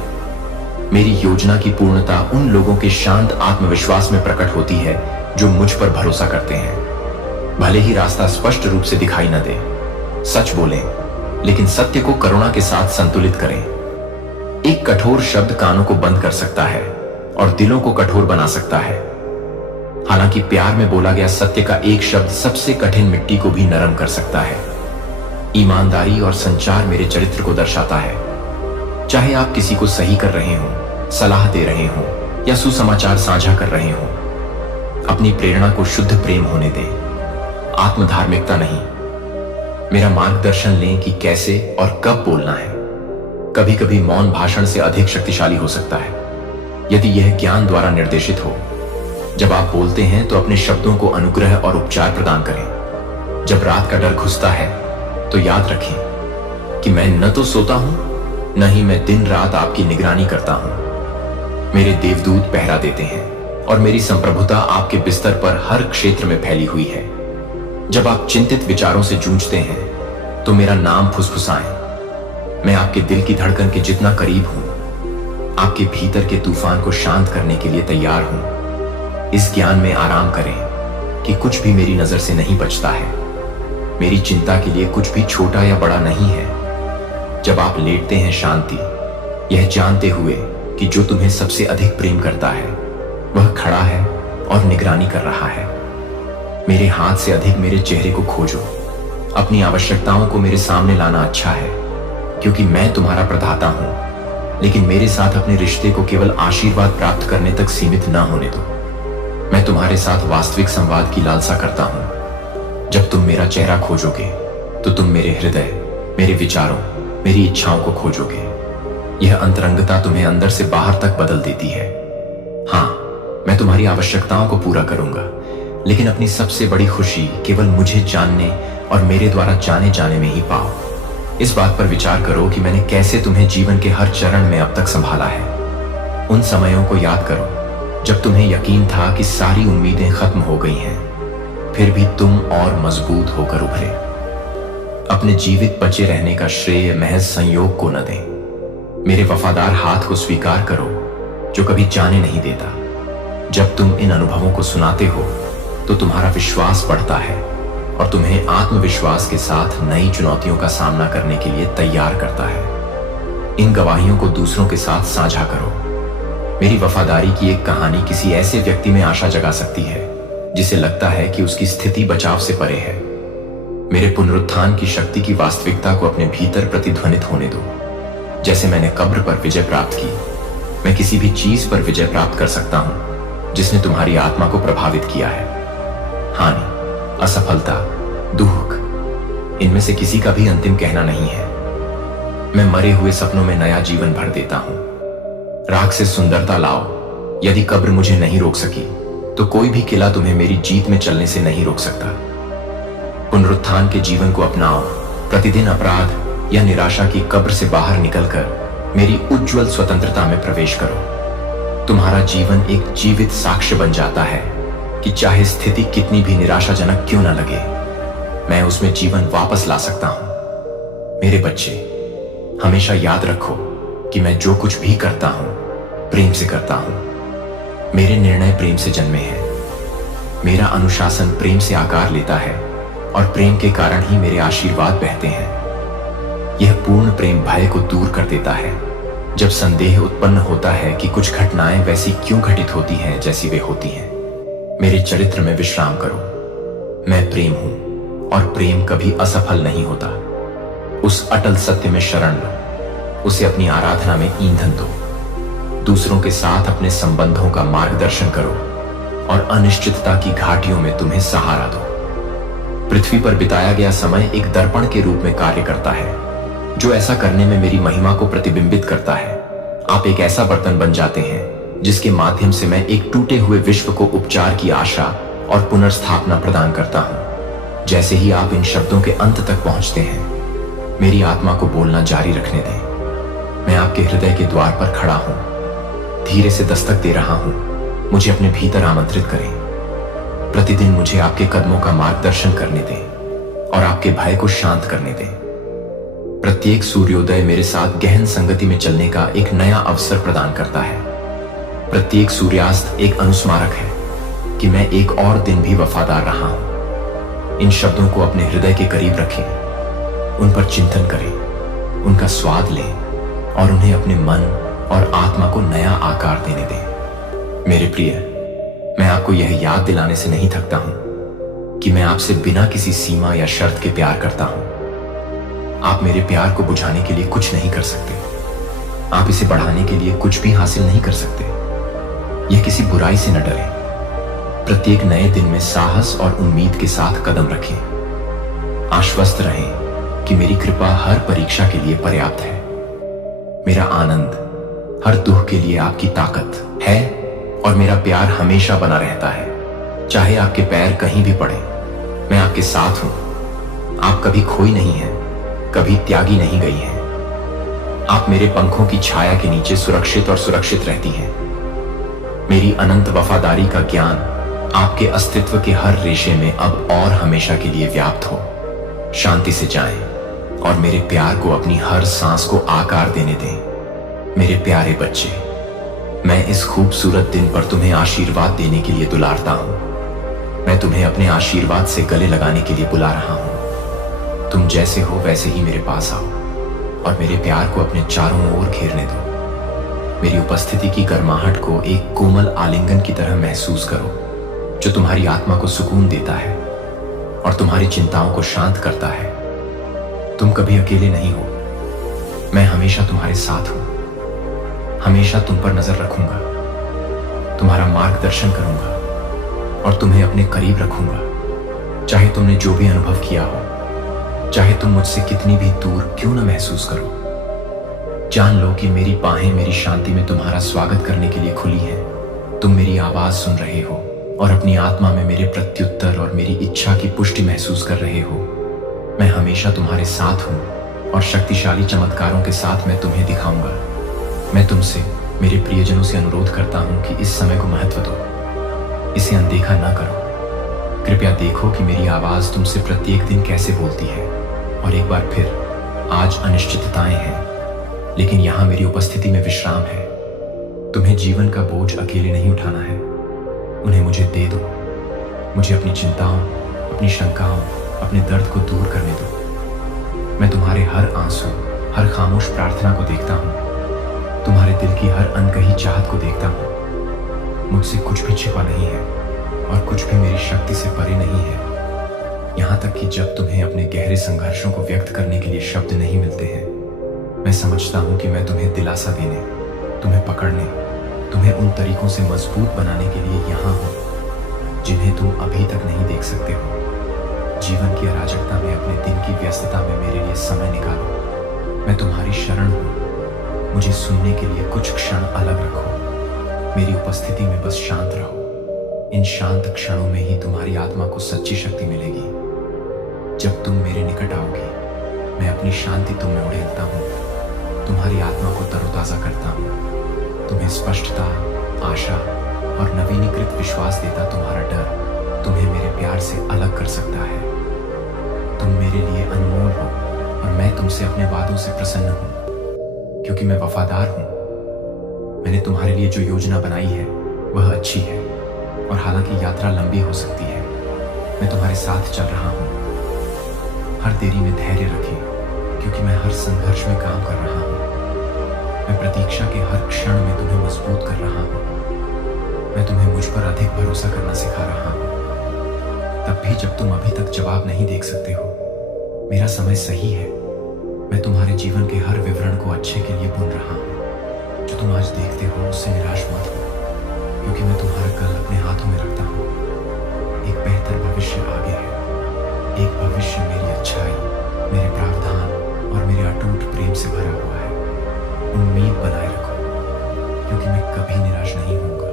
मेरी योजना की पूर्णता उन लोगों के शांत आत्मविश्वास में प्रकट होती है जो मुझ पर भरोसा करते हैं। भले ही रास्ता स्पष्ट रूप से दिखाई न दे, सच बोलें, लेकिन सत्य को करुणा के साथ संतुलित करें। एक कठोर शब्द कानों को बंद कर सकता है और दिलों को कठोर बना सकता है, हालांकि प्यार में बोला गया सत्य का एक शब्द सबसे कठिन मिट्टी को भी नरम कर सकता है। ईमानदारी और संचार मेरे चरित्र को दर्शाता है। चाहे आप किसी को सही कर रहे हो, सलाह दे रहे हो या सुसमाचार साझा कर रहे हो, अपनी प्रेरणा को शुद्ध प्रेम होने दें, आत्मधार्मिकता नहीं। मेरा मार्गदर्शन लें कि कैसे और कब बोलना है। कभी कभी मौन भाषण से अधिक शक्तिशाली हो सकता है, यदि यह ज्ञान द्वारा निर्देशित हो। जब आप बोलते हैं तो अपने शब्दों को अनुग्रह और उपचार प्रदान करें। जब रात का डर घुसता है तो याद रखें कि मैं न तो सोता हूं, न ही मैं दिन रात आपकी निगरानी करता हूं। मेरे देवदूत पहरा देते हैं और मेरी संप्रभुता आपके बिस्तर पर हर क्षेत्र में फैली हुई है। जब आप चिंतित विचारों से जूझते हैं तो मेरा नाम फुसफुसाएं। मैं आपके दिल की धड़कन के जितना करीब हूं, आपके भीतर के तूफान को शांत करने के लिए तैयार हूं। इस ज्ञान में आराम करें कि कुछ भी मेरी नजर से नहीं बचता है। मेरी चिंता के लिए कुछ भी छोटा या बड़ा नहीं है। जब आप लेटते हैं शांति, यह जानते हुए कि जो तुम्हें सबसे अधिक प्रेम करता है वह खड़ा है और निगरानी कर रहा है। मेरे हाथ से अधिक मेरे चेहरे को खोजो। अपनी आवश्यकताओं को मेरे सामने लाना अच्छा है, क्योंकि मैं तुम्हारा प्रदाता हूं। लेकिन मेरे साथ अपने रिश्ते को केवल आशीर्वाद प्राप्त करने तक सीमित न होने दो। मैं तुम्हारे साथ वास्तविक संवाद की लालसा करता हूं। जब तुम मेरा चेहरा खोजोगे तो तुम मेरे हृदय, मेरे विचारों, मेरी इच्छाओं को खोजोगे। यह अंतरंगता तुम्हें अंदर से बाहर तक बदल देती है। हाँ, मैं तुम्हारी आवश्यकताओं को पूरा करूंगा, लेकिन अपनी सबसे बड़ी खुशी केवल मुझे जानने और मेरे द्वारा जाने जाने में ही पाओ। इस बात पर विचार करो कि मैंने कैसे तुम्हें जीवन के हर चरण में अब तक संभाला है। उन समयों को याद करो जब तुम्हें यकीन था कि सारी उम्मीदें खत्म हो गई हैं, फिर भी तुम और मजबूत होकर उभरे। अपने जीवित बचे रहने का श्रेय महज संयोग को न दें। मेरे वफादार हाथ को स्वीकार करो जो कभी जाने नहीं देता। जब तुम इन अनुभवों को सुनाते हो तो तुम्हारा विश्वास बढ़ता है और तुम्हें आत्मविश्वास के साथ नई चुनौतियों का सामना करने के लिए तैयार करता है। इन गवाहियों को दूसरों के साथ साझा करो। मेरी वफादारी की एक कहानी किसी ऐसे व्यक्ति में आशा जगा सकती है जिसे लगता है कि उसकी स्थिति बचाव से परे है। मेरे पुनरुत्थान की शक्ति की वास्तविकता को अपने भीतर प्रतिध्वनित होने दो। जैसे मैंने कब्र पर विजय प्राप्त की, मैं किसी भी चीज पर विजय प्राप्त कर सकता हूं जिसने तुम्हारी आत्मा को प्रभावित किया है। हानि, असफलता, दुख, इनमें से किसी का भी अंतिम कहना नहीं है। मैं मरे हुए सपनों में नया जीवन भर देता हूं। राख से सुंदरता लाओ। यदि कब्र मुझे नहीं रोक सकी तो कोई भी किला तुम्हें मेरी जीत में चलने से नहीं रोक सकता। पुनरुत्थान के जीवन को अपनाओ। प्रतिदिन अपराध या निराशा की कब्र से बाहर निकलकर मेरी उज्जवल स्वतंत्रता में प्रवेश करो। तुम्हारा जीवन एक जीवित साक्ष्य बन जाता है कि चाहे स्थिति कितनी भी निराशाजनक क्यों न लगे, मैं उसमें जीवन वापस ला सकता हूं। मेरे बच्चे, हमेशा याद रखो कि मैं जो कुछ भी करता हूं प्रेम से करता हूं। मेरे निर्णय प्रेम से जन्मे हैं। मेरा अनुशासन प्रेम से आकार लेता है और प्रेम के कारण ही मेरे आशीर्वाद बहते हैं। यह पूर्ण प्रेम भय को दूर कर देता है। जब संदेह उत्पन्न होता है कि कुछ घटनाएं वैसी क्यों घटित होती हैं जैसी वे होती हैं, मेरे चरित्र में विश्राम करो। मैं प्रेम हूं और प्रेम कभी असफल नहीं होता। उस अटल सत्य में शरण लो। उसे अपनी आराधना में ईंधन दो। दूसरों के साथ अपने संबंधों का मार्गदर्शन करो और अनिश्चितता की घाटियों में तुम्हें सहारा दो। पृथ्वी पर बिताया गया समय एक दर्पण के रूप में कार्य करता है, जो ऐसा करने में मेरी महिमा को प्रतिबिंबित करता है। आप एक ऐसा बर्तन बन जाते हैं जिसके माध्यम से मैं एक टूटे हुए विश्व को उपचार की आशा और पुनर्स्थापना प्रदान करता हूं। जैसे ही आप इन शब्दों के अंत तक पहुंचते हैं, मेरी आत्मा को बोलना जारी रखने दें। मैं आपके हृदय के द्वार पर खड़ा हूं, धीरे से दस्तक दे रहा हूं। मुझे अपने भीतर आमंत्रित करें। प्रतिदिन मुझे आपके कदमों का मार्गदर्शन करने दें और आपके भय को शांत करने दें। प्रत्येक सूर्योदय मेरे साथ गहन संगति में चलने का एक नया अवसर प्रदान करता है। प्रत्येक सूर्यास्त एक अनुस्मारक है कि मैं एक और दिन भी वफादार रहा हूं। इन शब्दों को अपने हृदय के करीब रखें, उन पर चिंतन करें, उनका स्वाद लें और उन्हें अपने मन और आत्मा को नया आकार देने दें। मेरे प्रिय, मैं आपको यह याद दिलाने से नहीं थकता हूं कि मैं आपसे बिना किसी सीमा या शर्त के प्यार करता हूं। आप मेरे प्यार को बुझाने के लिए कुछ नहीं कर सकते। आप इसे बढ़ाने के लिए कुछ भी हासिल नहीं कर सकते। यह किसी बुराई से न डरें। प्रत्येक नए दिन में साहस और उम्मीद के साथ कदम रखें। आश्वस्त रहें कि मेरी कृपा हर परीक्षा के लिए पर्याप्त है। मेरा आनंद हर दुख के लिए आपकी ताकत है और मेरा प्यार हमेशा बना रहता है। चाहे आपके पैर कहीं भी पड़े, मैं आपके साथ हूं। आप कभी खोई नहीं हैं, कभी त्यागी नहीं गई हैं। आप मेरे पंखों की छाया के नीचे सुरक्षित और सुरक्षित रहती हैं। मेरी अनंत वफादारी का ज्ञान आपके अस्तित्व के हर रेशे में अब और हमेशा के लिए व्याप्त हो। शांति से जाएं और मेरे प्यार को अपनी हर सांस को आकार देने दें। मेरे प्यारे बच्चे, मैं इस खूबसूरत दिन पर तुम्हें आशीर्वाद देने के लिए दुलारता हूं। मैं तुम्हें अपने आशीर्वाद से गले लगाने के लिए बुला रहा हूं। तुम जैसे हो वैसे ही मेरे पास आओ और मेरे प्यार को अपने चारों ओर घेरने दो। मेरी उपस्थिति की गर्माहट को एक कोमल आलिंगन की तरह महसूस करो, जो तुम्हारी आत्मा को सुकून देता है और तुम्हारी चिंताओं को शांत करता है। तुम कभी अकेले नहीं हो। मैं हमेशा तुम्हारे साथ हूं। हमेशा तुम पर नजर रखूंगा, तुम्हारा मार्गदर्शन करूंगा और तुम्हें अपने करीब रखूंगा। चाहे तुमने जो भी अनुभव किया हो, चाहे तुम मुझसे कितनी भी दूर क्यों न महसूस करो, जान लो कि मेरी बाहें मेरी शांति में तुम्हारा स्वागत करने के लिए खुली हैं। तुम मेरी आवाज सुन रहे हो और अपनी आत्मा में मेरे प्रत्युत्तर और मेरी इच्छा की पुष्टि महसूस कर रहे हो। मैं हमेशा तुम्हारे साथ हूं और शक्तिशाली चमत्कारों के साथ मैं तुम्हें दिखाऊंगा। मैं तुमसे, मेरे प्रियजनों से अनुरोध करता हूं कि इस समय को महत्व दो। इसे अनदेखा ना करो। कृपया देखो कि मेरी आवाज तुमसे प्रत्येक दिन कैसे बोलती है। और एक बार फिर, आज अनिश्चितताएं हैं, लेकिन यहां मेरी उपस्थिति में विश्राम है। तुम्हें जीवन का बोझ अकेले नहीं उठाना है। उन्हें मुझे दे दो। मुझे अपनी चिंताओं, अपनी शंकाओं, अपने दर्द को दूर करने दो। मैं तुम्हारे हर आंसू, हर खामोश प्रार्थना को देखता हूं। तुम्हारे दिल की हर अनकही चाहत को देखता हूं। मुझसे कुछ भी छिपा नहीं है और कुछ भी मेरी शक्ति से परे नहीं है। यहां तक कि जब तुम्हें अपने गहरे संघर्षों को व्यक्त करने के लिए शब्द नहीं मिलते हैं, मैं समझता हूं कि मैं तुम्हें दिलासा देने, तुम्हें पकड़ने, तुम्हें उन तरीकों से मजबूत बनाने के लिए यहां हूं जिन्हें तुम अभी तक नहीं देख सकते हो। जीवन की अराजकता में, अपने दिन की व्यस्तता में मेरे लिए समय निकालो। मैं तुम्हारी शरण हूं। मुझे सुनने के लिए कुछ क्षण अलग रखो। मेरी उपस्थिति में बस शांत रहो। इन शांत क्षणों में ही तुम्हारी आत्मा को सच्ची शक्ति मिलेगी। जब तुम मेरे निकट आओगी, मैं अपनी शांति तुम में उड़ेलता हूँ। तुम्हारी आत्मा को तरोताजा करता हूँ। तुम्हें स्पष्टता, आशा और नवीनीकृत विश्वास देता तुम्हारा डर तुम्हें मेरे प्यार से अलग कर सकता है। तुम मेरे लिए अनमोल हो और मैं तुमसे अपने वादों से प्रसन्न हूं, क्योंकि मैं वफादार हूं। मैंने तुम्हारे लिए जो योजना बनाई है वह अच्छी है, और हालांकि यात्रा लंबी हो सकती है, मैं तुम्हारे साथ चल रहा हूं। हर देरी में धैर्य रखें, क्योंकि मैं हर संघर्ष में काम कर रहा हूं। मैं प्रतीक्षा के हर क्षण में तुम्हें मजबूत कर रहा हूं। मैं तुम्हें मुझ पर अधिक भरोसा करना सिखा रहा हूं। तब भी जब तुम अभी तक जवाब नहीं देख सकते हो, मेरा समय सही है। मैं तुम्हारे जीवन के हर विवरण को अच्छे के लिए बुन रहा हूं। जो तुम आज देखते हो उससे निराश मत हो, क्योंकि मैं तुम्हारा कल अपने हाथों में रखता हूं। एक बेहतर भविष्य आगे है। एक भविष्य मेरी अच्छाई, मेरे प्रावधान और मेरे अटूट प्रेम से भरा हुआ है। उम्मीद बनाए रखो, क्योंकि मैं कभी निराश नहीं होऊंगा।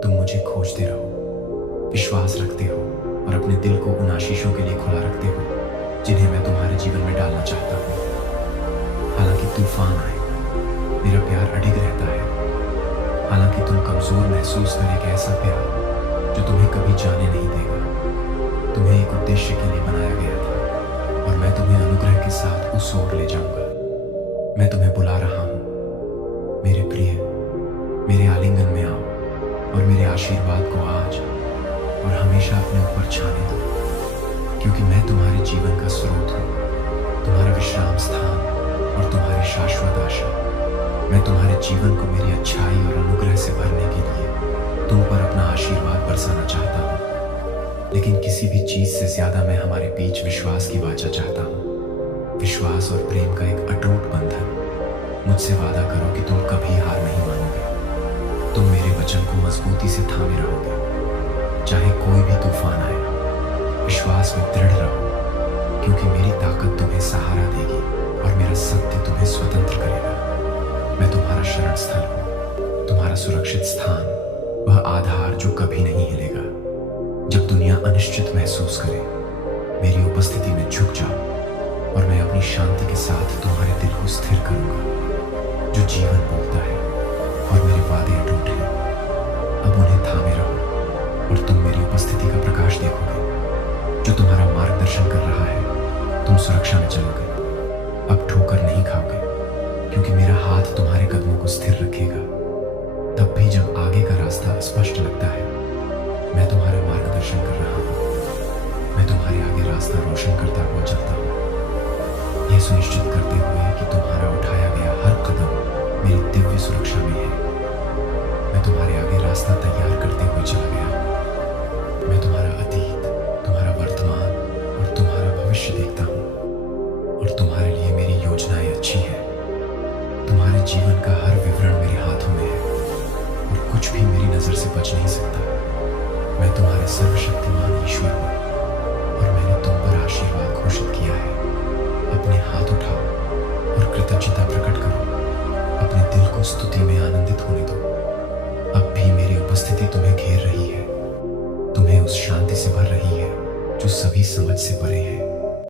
तुम मुझे खोजते रहो, विश्वास रखते हो और अपने दिल को उन आशीषों के लिए खुला रखते हो जिन्हें मैं तुम्हारे जीवन में डालना चाहता हूँ। हालांकि तूफान आए, मेरा प्यार अडिग रहता है। हालांकि तुम कमजोर महसूस करें एक ऐसा प्यार जो तुम्हें कभी जाने नहीं देगा। तुम्हें एक उद्देश्य के लिए बनाया गया था और मैं तुम्हें अनुग्रह के साथ उस ओर ले जाऊंगा। मैं तुम्हें बुला रहा हूँ। मेरे प्रिय, मेरे आलिंगन में आओ और मेरे आशीर्वाद को आज और हमेशा अपने ऊपर छाने दो, क्योंकि मैं तुम्हारे जीवन का स्रोत हूँ, तुम्हारा विश्राम स्थान और तुम्हारी शाश्वत आशा। मैं तुम्हारे जीवन को मेरी अच्छाई और अनुग्रह से भरने के लिए तुम पर अपना आशीर्वाद बरसाना चाहता हूँ, लेकिन किसी भी चीज से ज्यादा मैं हमारे बीच विश्वास की वाचा चाहता हूँ। विश्वास और प्रेम का एक अटूट बंधन। मुझसे वादा करो कि तुम कभी हार नहीं मानोगे। तुम मेरे वचन को मजबूती से थामे रहोगे, चाहे कोई भी तूफान आए। विश्वास में दृढ़ रहो, क्योंकि मेरी ताकत तुम्हें सहारा देगी और मेरा सत्य तुम्हें स्वतंत्र करेगा। मैं तुम्हारा शरण स्थल हूँ, तुम्हारा सुरक्षित स्थान, वह आधार जो कभी नहीं हिलेगा। जब दुनिया अनिश्चित महसूस करे, मेरी उपस्थिति में झुक जाओ और मैं अपनी शांति के साथ तुम्हारे दिल को स्थिर करूंगा। जो जीवन बोलता है और मेरे वादे अटूट हैं, अब उन्हें थामे रहो और तुम मेरी उपस्थिति का प्रकाश देखोगे जो तुम्हारा मार्गदर्शन कर रहा है। तुम सुरक्षा में चलोगे, अब ठोकर नहीं खाओगे, क्योंकि मेरा हाथ तुम्हारे कदमों को स्थिर रखेगा। तब भी जब आगे का रास्ता स्पष्ट लगता है, मैं तुम्हारा मार्गदर्शन कर रहा हूँ। मैं तुम्हारे आगे रास्ता रोशन करता हुआ चलता हूँ, यह सुनिश्चित करते हुए कि तुम्हारा उठाया गया हर कदम मेरी दिव्य सुरक्षा में है। मैं तुम्हारे आगे रास्ता तैयार करते हुए चला गया। मैं तुम्हारा अतीत, तुम्हारा वर्तमान और तुम्हारा भविष्य देखता हूँ, और तुम्हारे लिए मेरी योजनाएं अच्छी हैं। तुम्हारे जीवन का हर विवरण मेरे हाथों में है और कुछ भी मेरी नजर से बच नहीं सकता। मैं तुम्हारे सर्वशक्तिमान ईश्वर हूँ और मैंने तुम पर आशीर्वाद घोषित किया है। अपने हाथ उठाओ और कृतज्ञता प्रकट करो। अपने दिल को स्तुति में आनंदित होने दो। अब भी मेरी उपस्थिति तुम्हें घेर रही है, तुम्हें उस शांति से भर रही है जो सभी समझ से परे है।